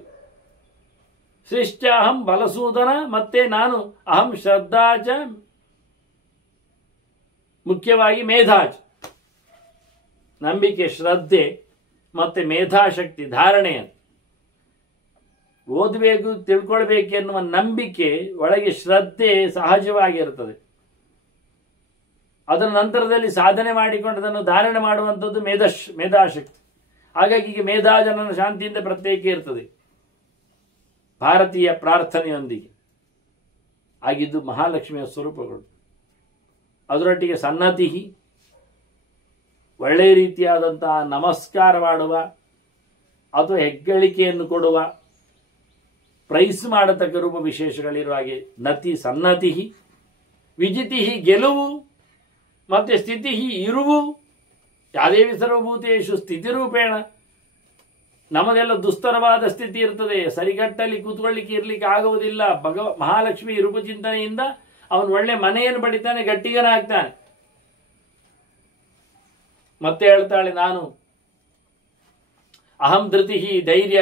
ಶ್ರೇಷ್ಠಾಹಂ ಬಲಸೂದನ, ಮತ್ತೆ ನಾನು ಅಹಂ ಶ್ರದ್ಧಾಚ, ಮುಖ್ಯವಾಗಿ ಮೇಧಾಚ, ನಂಬಿಕೆ, ಶ್ರದ್ಧೆ ಮತ್ತೆ ಮೇಧಾಶಕ್ತಿ, ಧಾರಣೆ. ಓದಬೇಕು, ತಿಳ್ಕೊಳ್ಬೇಕೆನ್ನುವ ನಂಬಿಕೆ ಒಳಗೆ ಶ್ರದ್ಧೆ ಸಹಜವಾಗಿರುತ್ತದೆ. ಅದರ ನಂತರದಲ್ಲಿ ಸಾಧನೆ ಮಾಡಿಕೊಂಡು ಅದನ್ನು ಧಾರಣೆ ಮಾಡುವಂಥದ್ದು ಮೇಧಾಶಕ್ತಿ. ಹಾಗಾಗಿ ಈಗ ಮೇಧಾಜನನ ಶಾಂತಿಯಿಂದ ಪ್ರತ್ಯೇಕ ಇರ್ತದೆ ಭಾರತೀಯ ಪ್ರಾರ್ಥನೆಯೊಂದಿಗೆ. ಆಗಿದ್ದು ಮಹಾಲಕ್ಷ್ಮಿಯ ಸ್ವರೂಪಗಳು. ಅದರೊಟ್ಟಿಗೆ ಸನ್ನತಿ, ಒಳ್ಳೆಯ ರೀತಿಯಾದಂತಹ ನಮಸ್ಕಾರ ಮಾಡುವ ಅಥವಾ ಹೆಗ್ಗಳಿಕೆಯನ್ನು ಕೊಡುವ, ಪ್ರೈಸ್ ಮಾಡತಕ್ಕ ರೂಪ ವಿಶೇಷಗಳಿರುವ ಹಾಗೆ ನತಿ ಸನ್ನತಿ, ವಿಜಿತಿ ಗೆಲುವು, ಮತ್ತೆ ಸ್ಥಿತಿ ಇರುವು. ಯಾದೇವಿ ಸರ್ವಭೂತೇಶು ಸ್ಥಿತಿರೂಪೇಣ. ನಮ್ಮದೆಲ್ಲ ದುಸ್ತರವಾದ ಸ್ಥಿತಿ ಇರ್ತದೆ, ಸರಿಗಟ್ಟಲ್ಲಿ ಕೂತ್ಕೊಳ್ಳಿಕ್ಕೆ ಇರ್ಲಿಕ್ಕೆ ಆಗುವುದಿಲ್ಲ. ಮಹಾಲಕ್ಷ್ಮಿ ರೂಪಚಿಂತನೆಯಿಂದ ಅವನು ಒಳ್ಳೆ ಮನೆಯನ್ನು ಪಡಿತಾನೆ, ಗಟ್ಟಿಗನಾಗ್ತಾನೆ. ಮತ್ತೆ ಹೇಳ್ತಾಳೆ, ನಾನು ಅಹಂ ಧೃತಿ ಧೈರ್ಯ,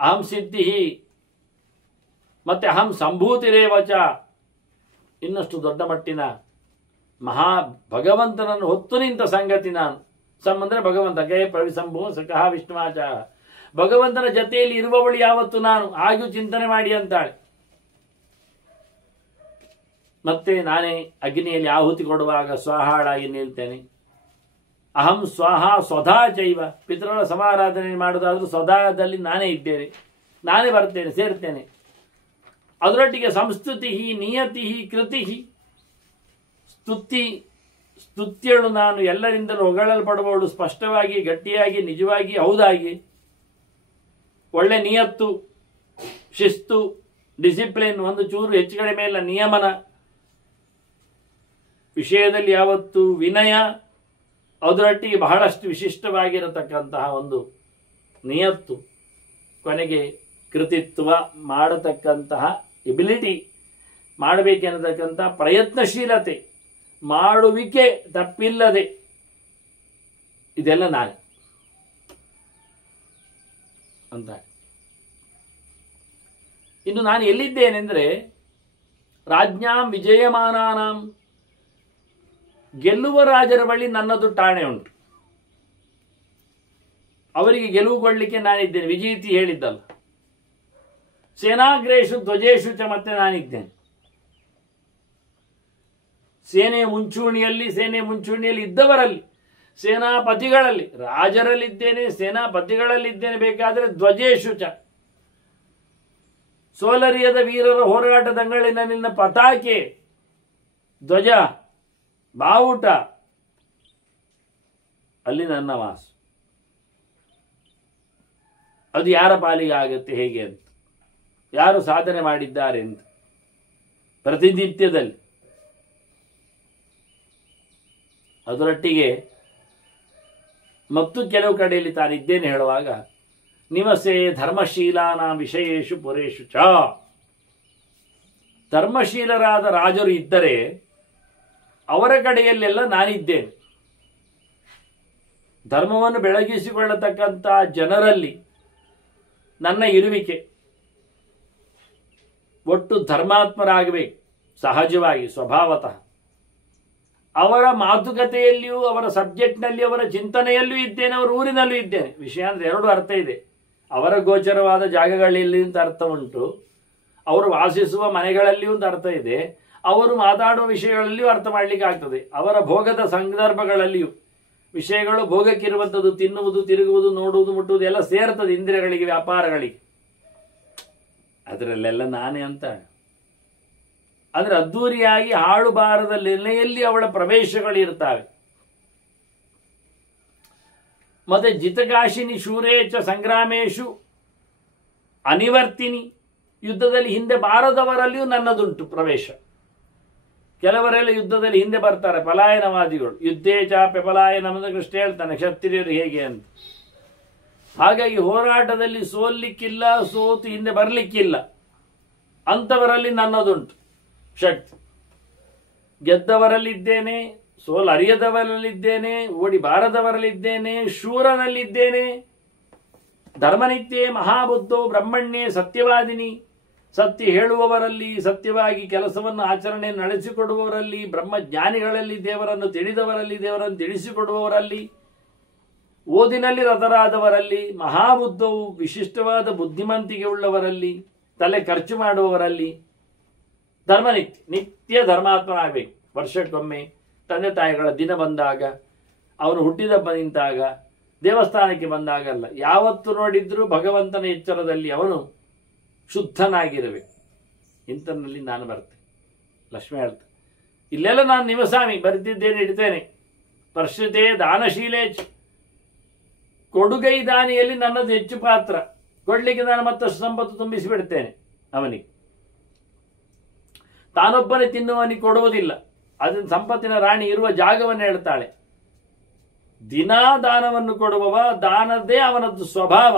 ಅಹಂ ಸಿದ್ಧಿ, ಮತ್ತೆ ಅಹಂ ಸಂಭೂತಿರೇವಚ. ಇನ್ನಷ್ಟು ದೊಡ್ಡ ಮಟ್ಟಿನ ಮಹಾ ಭಗವಂತನನ್ನು ಹೊತ್ತು ನಿಂತ ಸಂಗತಿ ನಾನು. ಅಂದರೆ ಭಗವಂತ ಗೇ ಪ್ರವಿಸಂಭೂ ಸಕಃ ವಿಷ್ಣುವಾಚ. ಭಗವಂತನ ಜೊತೆಯಲ್ಲಿ ಇರುವವಳು ಯಾವತ್ತು ನಾನು, ಹಾಗೂ ಚಿಂತನೆ ಮಾಡಿ ಅಂತಾಳೆ. ಮತ್ತೆ ನಾನೇ ಅಗ್ನಿಯಲ್ಲಿ ಆಹುತಿ ಕೊಡುವಾಗ ಸ್ವಾಹಾಳಾಗಿ ನಿಲ್ತೇನೆ. ಅಹಂ ಸ್ವಾಹ ಸ್ವಧಾ ಚೈವ. ಪಿತೃಗಳ ಸಮಾರಾಧನೆ ಮಾಡುವುದಾದ್ರೂ ಸ್ವಧಾದಲ್ಲಿ ನಾನೇ ಇದ್ದೇನೆ, ನಾನೇ ಬರ್ತೇನೆ, ಸೇರ್ತೇನೆ. ಅದರೊಟ್ಟಿಗೆ ಸಂಸ್ತುತಿ ನಿಯತಿ ಕೃತಿ. ಸ್ತುತ್ಯಳು ನಾನು, ಎಲ್ಲರಿಂದಲೂ ಹೊಗಳಲ್ಪಡುವವಳು, ಸ್ಪಷ್ಟವಾಗಿ, ಗಟ್ಟಿಯಾಗಿ, ನಿಜವಾಗಿ, ಹೌದಾಗಿ. ಒಳ್ಳೆ ನಿಯತ್ತು, ಶಿಸ್ತು, ಡಿಸಿಪ್ಲಿನ್, ಒಂದು ಚೂರು ಹೆಚ್ಚು ಕಡಿಮೆ ಇಲ್ಲ, ನಿಯಮನ ವಿಷಯದಲ್ಲಿ ಯಾವತ್ತು ವಿನಯ, ಅದರೊಟ್ಟಿಗೆ ಬಹಳಷ್ಟು ವಿಶಿಷ್ಟವಾಗಿರತಕ್ಕಂತಹ ಒಂದು ನಿಯತ್ತು, ಕೊನೆಗೆ ಕೃತಿತ್ವ, ಮಾಡತಕ್ಕಂತಹ ಎಬಿಲಿಟಿ, ಮಾಡಬೇಕೆನ್ನತಕ್ಕಂತಹ ಪ್ರಯತ್ನಶೀಲತೆ, ಮಾಡುವಿಕೆ ತಪ್ಪಿಲ್ಲದೆ, ಇದೆಲ್ಲ ನಾನು ಅಂತ. ಇನ್ನು ನಾನು ಎಲ್ಲಿದ್ದೇನೆಂದರೆ ರಾಜ್ಞಾಂ ವಿಜಯಮಾನಾನಾಂ ಗೆಲ್ಲುವ ರಾಜರ ಬಳಿ ನನ್ನದು ಠಾಣೆ ಉಂಟು. ಅವರಿಗೆ ಗೆಲುವುಗೊಳ್ಳಿಕ್ಕೆ ನಾನಿದ್ದೇನೆ. ವಿಜೀತಿ ಹೇಳಿದ್ದಲ್ಲ, ಸೇನಾಗ್ರೇಶು ಧ್ವಜೇಶು ಚ, ಮತ್ತೆ ನಾನಿದ್ದೇನೆ. ಸೇನೆ ಮುಂಚೂಣಿಯಲ್ಲಿ ಇದ್ದವರಲ್ಲಿ, ಸೇನಾಪತಿಗಳಲ್ಲಿ, ರಾಜರಲ್ಲಿದ್ದೇನೆ, ಸೇನಾಪತಿಗಳಲ್ಲಿದ್ದೇನೆ. ಬೇಕಾದರೆ ಧ್ವಜೇಶು ಚ, ಸೋಲರಿಯದ ವೀರರ ಹೋರಾಟದಂಗಳಿನ ನಿನ್ನ ಪತಾಕೆ, ಧ್ವಜ, ಬಾವುಟ, ಅಲ್ಲಿ ನನ್ನ ವಾಸ. ಅದು ಯಾರ ಪಾಲಿಗೆ ಆಗುತ್ತೆ, ಹೇಗೆ ಅಂತ, ಯಾರು ಸಾಧನೆ ಮಾಡಿದ್ದಾರೆ ಅಂತ ಪ್ರತಿನಿತ್ಯದಲ್ಲಿ. ಅದರೊಟ್ಟಿಗೆ ಮತ್ತು ಕೆಲವು ಕಡೆಯಲ್ಲಿ ತಾನಿದ್ದೇನೆ ಹೇಳುವಾಗ, ನಿವಸೆ ಧರ್ಮಶೀಲಾನ ವಿಷಯೇಶು ಪುರೇಶು ಚ, ಧರ್ಮಶೀಲರಾದ ರಾಜರು ಇದ್ದರೆ ಅವರ ಕಡೆಯಲ್ಲೆಲ್ಲ ನಾನಿದ್ದೇನೆ. ಧರ್ಮವನ್ನು ಬೆಳಗಿಸಿಕೊಳ್ಳತಕ್ಕಂಥ ಜನರಲ್ಲಿ ನನ್ನ ಇರುವಿಕೆ. ಒಟ್ಟು ಧರ್ಮಾತ್ಮರಾಗಬೇಕು ಸಹಜವಾಗಿ, ಸ್ವಭಾವತಃ. ಅವರ ಮಾತುಕತೆಯಲ್ಲಿಯೂ, ಅವರ ಸಬ್ಜೆಕ್ಟ್ನಲ್ಲಿ, ಅವರ ಚಿಂತನೆಯಲ್ಲೂ ಇದ್ದೇನೆ, ಅವರ ಊರಿನಲ್ಲೂ ಇದ್ದೇನೆ. ವಿಷಯ ಅಂದರೆ ಎರಡು ಅರ್ಥ ಇದೆ. ಅವರ ಗೋಚರವಾದ ಜಾಗಗಳಲ್ಲಿ ಅಂತ ಅರ್ಥ ಉಂಟು, ಅವರು ವಾಸಿಸುವ ಮನೆಗಳಲ್ಲಿ ಒಂದು ಅರ್ಥ ಇದೆ, ಅವರು ಮಾತಾಡುವ ವಿಷಯಗಳಲ್ಲಿಯೂ ಅರ್ಥ ಮಾಡಲಿಕ್ಕೆ ಆಗ್ತದೆ. ಅವರ ಭೋಗದ ಸಂದರ್ಭಗಳಲ್ಲಿಯೂ ವಿಷಯಗಳು ಭೋಗಕ್ಕಿರುವಂಥದ್ದು, ತಿನ್ನುವುದು, ತಿರುಗುವುದು, ನೋಡುವುದು, ಮುಟ್ಟುವುದು ಎಲ್ಲ ಸೇರ್ತದೆ ಇಂದ್ರಿಯಗಳಿಗೆ, ವ್ಯಾಪಾರಗಳಿಗೆ. ಅದರಲ್ಲೆಲ್ಲ ನಾನೇ ಅಂತ ಅಂದ್ರೆ ಅದ್ದೂರಿಯಾಗಿ ಹಾಳುಬಾರದ ನೆಲೆಯಲ್ಲಿ ಅವಳ ಪ್ರವೇಶಗಳಿರ್ತಾವೆ. ಮತ್ತೆ ಜಿತಕಾಶಿನಿ ಶೂರೇಚ ಸಂಗ್ರಾಮೇಶು ಅನಿವರ್ತಿನಿ, ಯುದ್ಧದಲ್ಲಿ ಹಿಂದೆ ಬಾರದವರಲ್ಲಿಯೂ ನನ್ನದುಂಟು ಪ್ರವೇಶ. ಕೆಲವರೆಲ್ಲ ಯುದ್ಧದಲ್ಲಿ ಹಿಂದೆ ಬರ್ತಾರೆ, ಪಲಾಯನವಾದಿಗಳು. ಯುದ್ಧೇ ಚಾಪೆ ಪಲಾಯನ ಅಂತ ಕೃಷ್ಣ ಹೇಳ್ತಾನೆ, ಕ್ಷತ್ರಿಯರು ಹೇಗೆ ಅಂತ. ಹಾಗಾಗಿ ಹೋರಾಟದಲ್ಲಿ ಸೋಲಿಕ್ಕಿಲ್ಲ, ಸೋತು ಹಿಂದೆ ಬರಲಿಕ್ಕಿಲ್ಲ, ಅಂಥವರಲ್ಲಿ ನನ್ನದುಂಟು ಶಕ್ತಿ. ಗೆದ್ದವರಲ್ಲಿದ್ದೇನೆ, ಸೋಲು ಅರಿಯದವರಲ್ಲಿದ್ದೇನೆ, ಓಡಿ ಬಾರದವರಲ್ಲಿದ್ದೇನೆ, ಶೂರನಲ್ಲಿದ್ದೇನೆ. ಧರ್ಮನಿತ್ಯೇ ಮಹಾಬುದ್ಧೋ ಬ್ರಹ್ಮಣ್ಯೇ ಸತ್ಯವಾದಿನಿ, ಸತ್ಯ ಹೇಳುವವರಲ್ಲಿ, ಸತ್ಯವಾಗಿ ಕೆಲಸವನ್ನು ಆಚರಣೆ ನಡೆಸಿಕೊಡುವವರಲ್ಲಿ, ಬ್ರಹ್ಮಜ್ಞಾನಿಗಳಲ್ಲಿ, ದೇವರನ್ನು ತಿಳಿದವರಲ್ಲಿ, ದೇವರನ್ನು ತಿಳಿಸಿಕೊಡುವವರಲ್ಲಿ, ಓದಿನಲ್ಲಿ ರತರಾದವರಲ್ಲಿ, ಮಹಾಬುದ್ಧವು ವಿಶಿಷ್ಟವಾದ ಬುದ್ಧಿಮಂತಿಕೆ ಉಳ್ಳವರಲ್ಲಿ, ತಲೆ ಖರ್ಚು ಮಾಡುವವರಲ್ಲಿ. ನಿತ್ಯ ಧರ್ಮಾತ್ಮನಾಗಬೇಕು. ವರ್ಷಕ್ಕೊಮ್ಮೆ ತಂದೆ ತಾಯಿಗಳ ದಿನ ಬಂದಾಗ, ಅವನು ಹುಟ್ಟಿದಬ್ಬ ನಿಂತಾಗ, ದೇವಸ್ಥಾನಕ್ಕೆ ಬಂದಾಗಲ್ಲ, ಯಾವತ್ತು ನೋಡಿದ್ರೂ ಭಗವಂತನ ಎಚ್ಚರದಲ್ಲಿ ಅವನು ಶುದ್ಧನಾಗಿರಬೇಕು. ಇಂಥನಲ್ಲಿ ನಾನು ಬರ್ತೇನೆ. ಲಕ್ಷ್ಮಿ ಹೇಳ್ತೆ, ಇಲ್ಲೆಲ್ಲ ನಾನು ನಿವಸಾಮಿ, ಬರೆದಿದ್ದೇನೆ, ಇಡ್ತೇನೆ. ಪರ್ಶ್ಯತೆ ದಾನಶೀಲೇಚ, ಕೊಡುಗೈ ದಾನಿಯಲ್ಲಿ ನನ್ನದು ಹೆಚ್ಚು ಪಾತ್ರ. ಕೊಡ್ಲಿಕ್ಕೆ ನಾನು ಮತ್ತಷ್ಟು ಸಂಪತ್ತು ತುಂಬಿಸಿಬಿಡ್ತೇನೆ ಅವನಿಗೆ. ತಾನೊಬ್ಬನೇ ತಿನ್ನುವನಿಗೆ ಕೊಡುವುದಿಲ್ಲ. ಅದನ್ನು ಸಂಪತ್ತಿನ ರಾಣಿ ಇರುವ ಜಾಗವನ್ನು ಹೇಳ್ತಾಳೆ. ದಿನಾ ದಾನವನ್ನು ಕೊಡುವವ, ದಾನದೇ ಅವನದ್ದು ಸ್ವಭಾವ.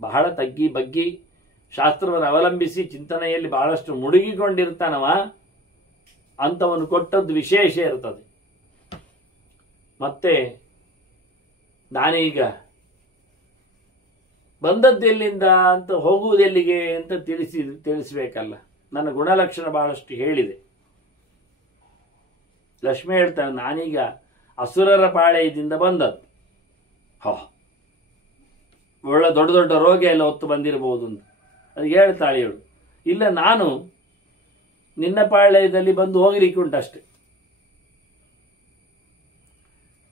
ಬಹಳ ತಗ್ಗಿ ಬಗ್ಗಿ ಶಾಸ್ತ್ರವನ್ನು ಅವಲಂಬಿಸಿ ಚಿಂತನೆಯಲ್ಲಿ ಬಹಳಷ್ಟು ಮುಳುಗಿಕೊಂಡಿರ್ತಾನವ, ಅಂಥವನು ಕೊಟ್ಟದ್ದು ವಿಶೇಷ ಇರ್ತದೆ. ಮತ್ತೆ ನಾನೀಗ ಬಂದದ್ದೆಲ್ಲಿಂದ ಅಂತ, ಹೋಗುವುದೆಲ್ಲಿಗೆ ಅಂತ ತಿಳಿಸಬೇಕಲ್ಲ. ನನ್ನ ಗುಣಲಕ್ಷಣ ಬಹಳಷ್ಟು ಹೇಳಿದೆ. ಲಕ್ಷ್ಮಿ ಹೇಳ್ತಾನೆ, ನಾನೀಗ ಅಸುರರ ಪಾಳೆಯದಿಂದ ಬಂದದ್ದು. ಒಳ್ಳೆ ದೊಡ್ಡ ದೊಡ್ಡ ರೋಗ ಎಲ್ಲ ಹೊತ್ತು ಬಂದಿರಬಹುದು ಅಂತ ಅದಕ್ಕೆ ಹೇಳ್ತಾಳೆ ಇವಳು. ಇಲ್ಲ, ನಾನು ನಿನ್ನ ಪಾಳ್ಯದಲ್ಲಿ ಬಂದು ಹೋಗಲಿಕ್ಕೆ ಉಂಟಷ್ಟೆ.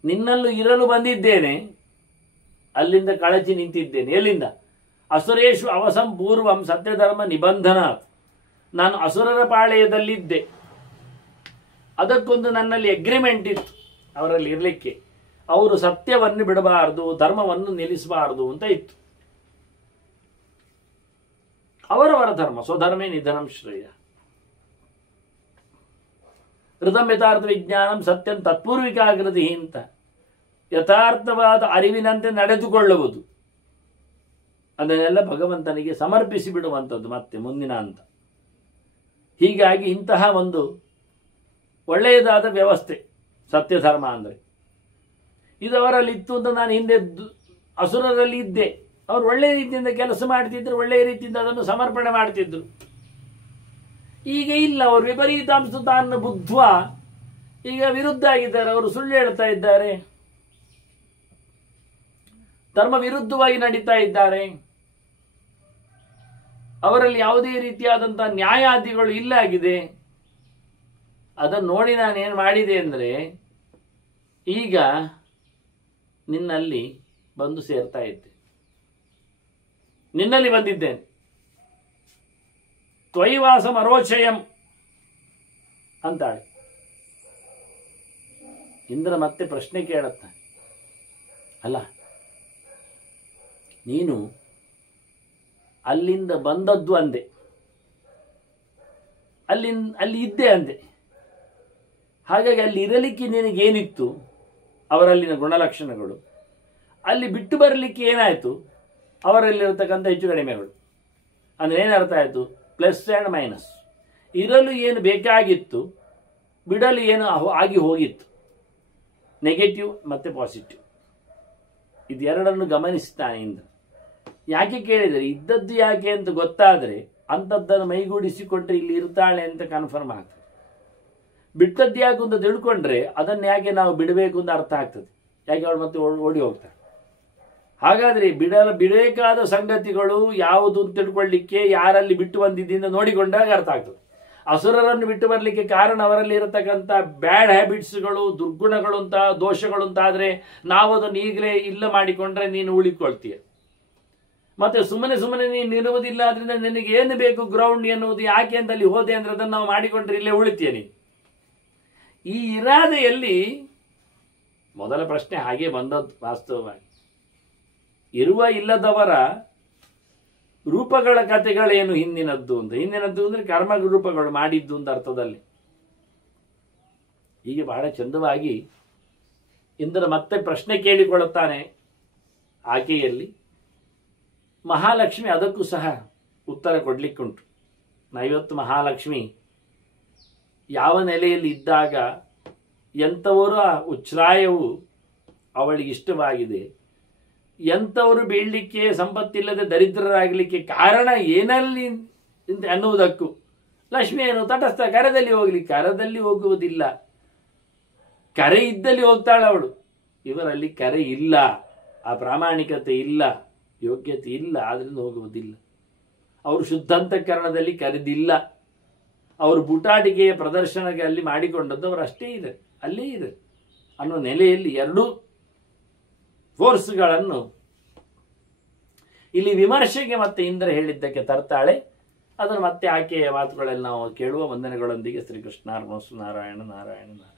ನಿನ್ನಲ್ಲೂ ಇರಲು ಬಂದಿದ್ದೇನೆ, ಅಲ್ಲಿಂದ ಕಳಚಿ ನಿಂತಿದ್ದೇನೆ. ಎಲ್ಲಿಂದ? ಅಸುರೇಶು ಅವಸಂ ಪೂರ್ವಂ ಸತ್ಯಧರ್ಮ ನಿಬಂಧನ. ನಾನು ಅಸುರರ ಪಾಳೆಯದಲ್ಲಿದ್ದೆ. ಅದಕ್ಕೊಂದು ನನ್ನಲ್ಲಿ ಅಗ್ರಿಮೆಂಟ್ ಇತ್ತು ಅವರಲ್ಲಿ ಇರಲಿಕ್ಕೆ. ಅವರು ಸತ್ಯವನ್ನು ಬಿಡಬಾರದು, ಧರ್ಮವನ್ನು ನಿಲ್ಲಿಸಬಾರದು ಅಂತ ಇತ್ತು. ಅವರವರ ಧರ್ಮ, ಸ್ವಧರ್ಮೇ ನಿಧನಂ ಶ್ರೇಯ. ಹೃದಂ ಯಥಾರ್ಥ ವಿಜ್ಞಾನಂ ಸತ್ಯಂ ತತ್ಪೂರ್ವಿಕಾಗೃತಿ ಅಂತ, ಯಥಾರ್ಥವಾದ ಅರಿವಿನಂತೆ ನಡೆದುಕೊಳ್ಳುವುದು, ಅದನ್ನೆಲ್ಲ ಭಗವಂತನಿಗೆ ಸಮರ್ಪಿಸಿ ಬಿಡುವಂಥದ್ದು ಮತ್ತೆ ಮುಂದಿನ ಅಂತ. ಹೀಗಾಗಿ ಇಂತಹ ಒಂದು ಒಳ್ಳೆಯದಾದ ವ್ಯವಸ್ಥೆ ಸತ್ಯಧರ್ಮ ಅಂದರೆ. ಇದು ಅವರಲ್ಲಿ ಇತ್ತು ಅಂತ ನಾನು ಹಿಂದೆ ಅಸುರರಲ್ಲಿ ಇದ್ದೆ. ಅವರು ಒಳ್ಳೆಯ ರೀತಿಯಿಂದ ಕೆಲಸ ಮಾಡ್ತಿದ್ರು, ಒಳ್ಳೆಯ ರೀತಿಯಿಂದ ಅದನ್ನು ಸಮರ್ಪಣೆ ಮಾಡ್ತಿದ್ರು. ಈಗ ಇಲ್ಲ, ಅವರು ವಿಪರೀತಾಂಶತಾನ್ನ ಬುದ್ಧ್ವ ಈಗ ವಿರುದ್ಧ ಆಗಿದ್ದಾರೆ. ಅವರು ಸುಳ್ಳು ಹೇಳ್ತಾ ಇದ್ದಾರೆ, ಧರ್ಮ ವಿರುದ್ಧವಾಗಿ ನಡೀತಾ ಇದ್ದಾರೆ. ಅವರಲ್ಲಿ ಯಾವುದೇ ರೀತಿಯಾದಂತಹ ನ್ಯಾಯಾದಿಗಳು ಇಲ್ಲ ಆಗಿದೆ. ಅದನ್ನು ನೋಡಿ ನಾನೇನು ಮಾಡಿದೆ ಅಂದರೆ, ಈಗ ನಿನ್ನಲ್ಲಿ ಬಂದು ಸೇರ್ತಾ ಇದ್ದೆ, ನಿನ್ನಲ್ಲಿ ಬಂದಿದ್ದೇನೆ. ತ್ವಯಿವಾಸ ಮರೋಚಯಂ ಅಂತಾಳೆ. ಇಂದ್ರ ಮತ್ತೆ ಪ್ರಶ್ನೆ ಕೇಳುತ್ತಾನೆ, ಅಲ್ಲ ನೀನು ಅಲ್ಲಿಂದ ಬಂದದ್ದು ಅಂದೆ, ಅಲ್ಲಿ ಇದ್ದೆ ಅಂದೆ, ಹಾಗಾಗಿ ಅಲ್ಲಿ ಇರಲಿಕ್ಕೆ ನಿನಗೇನಿತ್ತು, ಅವರಲ್ಲಿನ ಗುಣಲಕ್ಷಣಗಳು, ಅಲ್ಲಿ ಬಿಟ್ಟು ಬರಲಿಕ್ಕೆ ಏನಾಯಿತು, ಅವರಲ್ಲಿರತಕ್ಕಂಥ ಹೆಚ್ಚು ಕಡಿಮೆಗಳು. ಅಂದರೆ ಏನರ್ಥ ಆಯಿತು, ಪ್ಲಸ್ ಆ್ಯಂಡ್ ಮೈನಸ್. ಇರಲು ಏನು ಬೇಕಾಗಿತ್ತು, ಬಿಡಲು ಏನು ಆಗಿ ಹೋಗಿತ್ತು, ನೆಗೆಟಿವ್ ಮತ್ತು ಪಾಸಿಟಿವ್, ಇದೆರಡನ್ನು ಗಮನಿಸ್ತಾನೆ ಇಂದ್ರ. ಯಾಕೆ ಕೇಳಿದರೆ, ಇದ್ದದ್ದು ಯಾಕೆ ಅಂತ ಗೊತ್ತಾದರೆ ಅಂಥದ್ದನ್ನು ಮೈಗೂಡಿಸಿಕೊಂಡ್ರೆ ಇಲ್ಲಿ ಇರ್ತಾಳೆ ಅಂತ ಕನ್ಫರ್ಮ್ ಆಗ್ತದೆ. ಬಿಟ್ಟದ್ದು ಯಾಕೆ ಅಂತ ತಿಳ್ಕೊಂಡ್ರೆ ಅದನ್ನು ಯಾಕೆ ನಾವು ಬಿಡಬೇಕು ಅಂತ ಅರ್ಥ ಆಗ್ತದೆ, ಯಾಕೆ ಅವಳು ಮತ್ತೆ ಓಡಿ ಹೋಗ್ತಾರೆ. ಹಾಗಾದರೆ ಬಿಡಬೇಕಾದ ಸಂಗತಿಗಳು ಯಾವುದು ಅಂತ ತಿಳ್ಕೊಳ್ಳಿಕ್ಕೆ ಯಾರಲ್ಲಿ ಬಿಟ್ಟು ಬಂದಿದ್ದರಿಂದ ನೋಡಿಕೊಂಡಾಗ ಅರ್ಥ ಆಗ್ತದೆ. ಅಸುರರನ್ನು ಬಿಟ್ಟು ಬರಲಿಕ್ಕೆ ಕಾರಣ ಅವರಲ್ಲಿ ಇರತಕ್ಕಂಥ ಬ್ಯಾಡ್ ಹ್ಯಾಬಿಟ್ಸ್ಗಳು, ದುರ್ಗುಣಗಳು ಅಂತ, ದೋಷಗಳು ಅಂತಾದರೆ ನಾವು ಅದನ್ನು ಈಗಲೇ ಇಲ್ಲ ಮಾಡಿಕೊಂಡ್ರೆ ನೀನು ಉಳಿಕೊಳ್ತೀಯ. ಮತ್ತೆ ಸುಮ್ಮನೆ ನೀನು ಇರುವುದಿಲ್ಲ, ಅದರಿಂದ ನಿನಗೆ ಏನು ಬೇಕು ಗ್ರೌಂಡ್ ಎನ್ನುವುದು, ಯಾಕೆ ಅಂತ ಅಲ್ಲಿ ಹೋದೆ ಅಂದ್ರೆ ಅದನ್ನು ನಾವು ಮಾಡಿಕೊಂಡ್ರೆ ಇಲ್ಲೇ ಉಳಿತೀಯ ನೀನು. ಈ ಇರಾದೆಯಲ್ಲಿ ಮೊದಲ ಪ್ರಶ್ನೆ ಹಾಗೆ ಬಂದದ್ದು ವಾಸ್ತವವಾಗಿ. ಇರುವ ಇಲ್ಲದವರ ರೂಪಗಳ ಕಥೆಗಳೇನು ಹಿಂದಿನದ್ದು ಅಂತ. ಹಿಂದಿನದ್ದು ಅಂದ್ರೆ ಕರ್ಮ ರೂಪಗಳು ಮಾಡಿದ್ದು ಅಂತ ಅರ್ಥದಲ್ಲಿ. ಹೀಗೆ ಬಹಳ ಚಂದವಾಗಿ ಇಂದ್ರ ಮತ್ತೆ ಪ್ರಶ್ನೆ ಕೇಳಿಕೊಳ್ಳುತ್ತಾನೆ ಆಕೆಯಲ್ಲಿ. ಮಹಾಲಕ್ಷ್ಮಿ ಅದಕ್ಕೂ ಸಹ ಉತ್ತರ ಕೊಡ್ಲಿಕ್ಕುಂಟು. ಇವತ್ತು ಮಹಾಲಕ್ಷ್ಮಿ ಯಾವ ನೆಲೆಯಲ್ಲಿ ಇದ್ದಾಗ ಎಂಥವರ ಉಚ್ಛ್ರಾಯವು ಅವಳಿಗೆ ಇಷ್ಟವಾಗಿದೆ, ಎಂಥವರು ಬೀಳಲಿಕ್ಕೆ, ಸಂಪತ್ತಿಲ್ಲದೆ ದರಿದ್ರರಾಗಲಿಕ್ಕೆ ಕಾರಣ ಏನಲ್ಲಿ ಅನ್ನುವುದಕ್ಕೂ ಲಕ್ಷ್ಮಿ ಏನು ತಟಸ್ಥ, ಕರದಲ್ಲಿ ಹೋಗ್ಲಿ, ಕರದಲ್ಲಿ ಹೋಗುವುದಿಲ್ಲ, ಕರೆ ಇದ್ದಲ್ಲಿ ಹೋಗ್ತಾಳೆ ಅವಳು. ಇವರಲ್ಲಿ ಕರೆ ಇಲ್ಲ, ಆ ಪ್ರಾಮಾಣಿಕತೆ ಇಲ್ಲ, ಯೋಗ್ಯತೆ ಇಲ್ಲ, ಆದ್ರಿಂದ ಹೋಗುವುದಿಲ್ಲ. ಅವರು ಶುದ್ಧಾಂತಕರಣದಲ್ಲಿ ಕರೆದಿಲ್ಲ, ಅವರು ಬೂಟಾಟಿಕೆಯ ಪ್ರದರ್ಶನಕ್ಕೆ ಅಲ್ಲಿ ಮಾಡಿಕೊಂಡದ್ದು ಅವರು ಅಷ್ಟೇ ಇದೆ, ಅಲ್ಲೇ ಇದೆ ಅನ್ನೋ ನೆಲೆಯಲ್ಲಿ ಎರಡೂ ಫೋರ್ಸ್ಗಳನ್ನು ಇಲ್ಲಿ ವಿಮರ್ಶೆಗೆ ಮತ್ತೆ ಇಂದ್ರ ಹೇಳಿದ್ದಕ್ಕೆ ತರ್ತಾಳೆ. ಅದನ್ನು ಮತ್ತೆ ಆಕೆಯ ಮಾತುಗಳಲ್ಲಿ ನಾವು ಕೇಳುವ ವಂದನೆಗಳೊಂದಿಗೆ ಶ್ರೀಕೃಷ್ಣಾರ್ಪಣಮಸ್ತು. ನಾರಾಯಣ ನಾರಾಯಣ ನಾರಾಯಣ.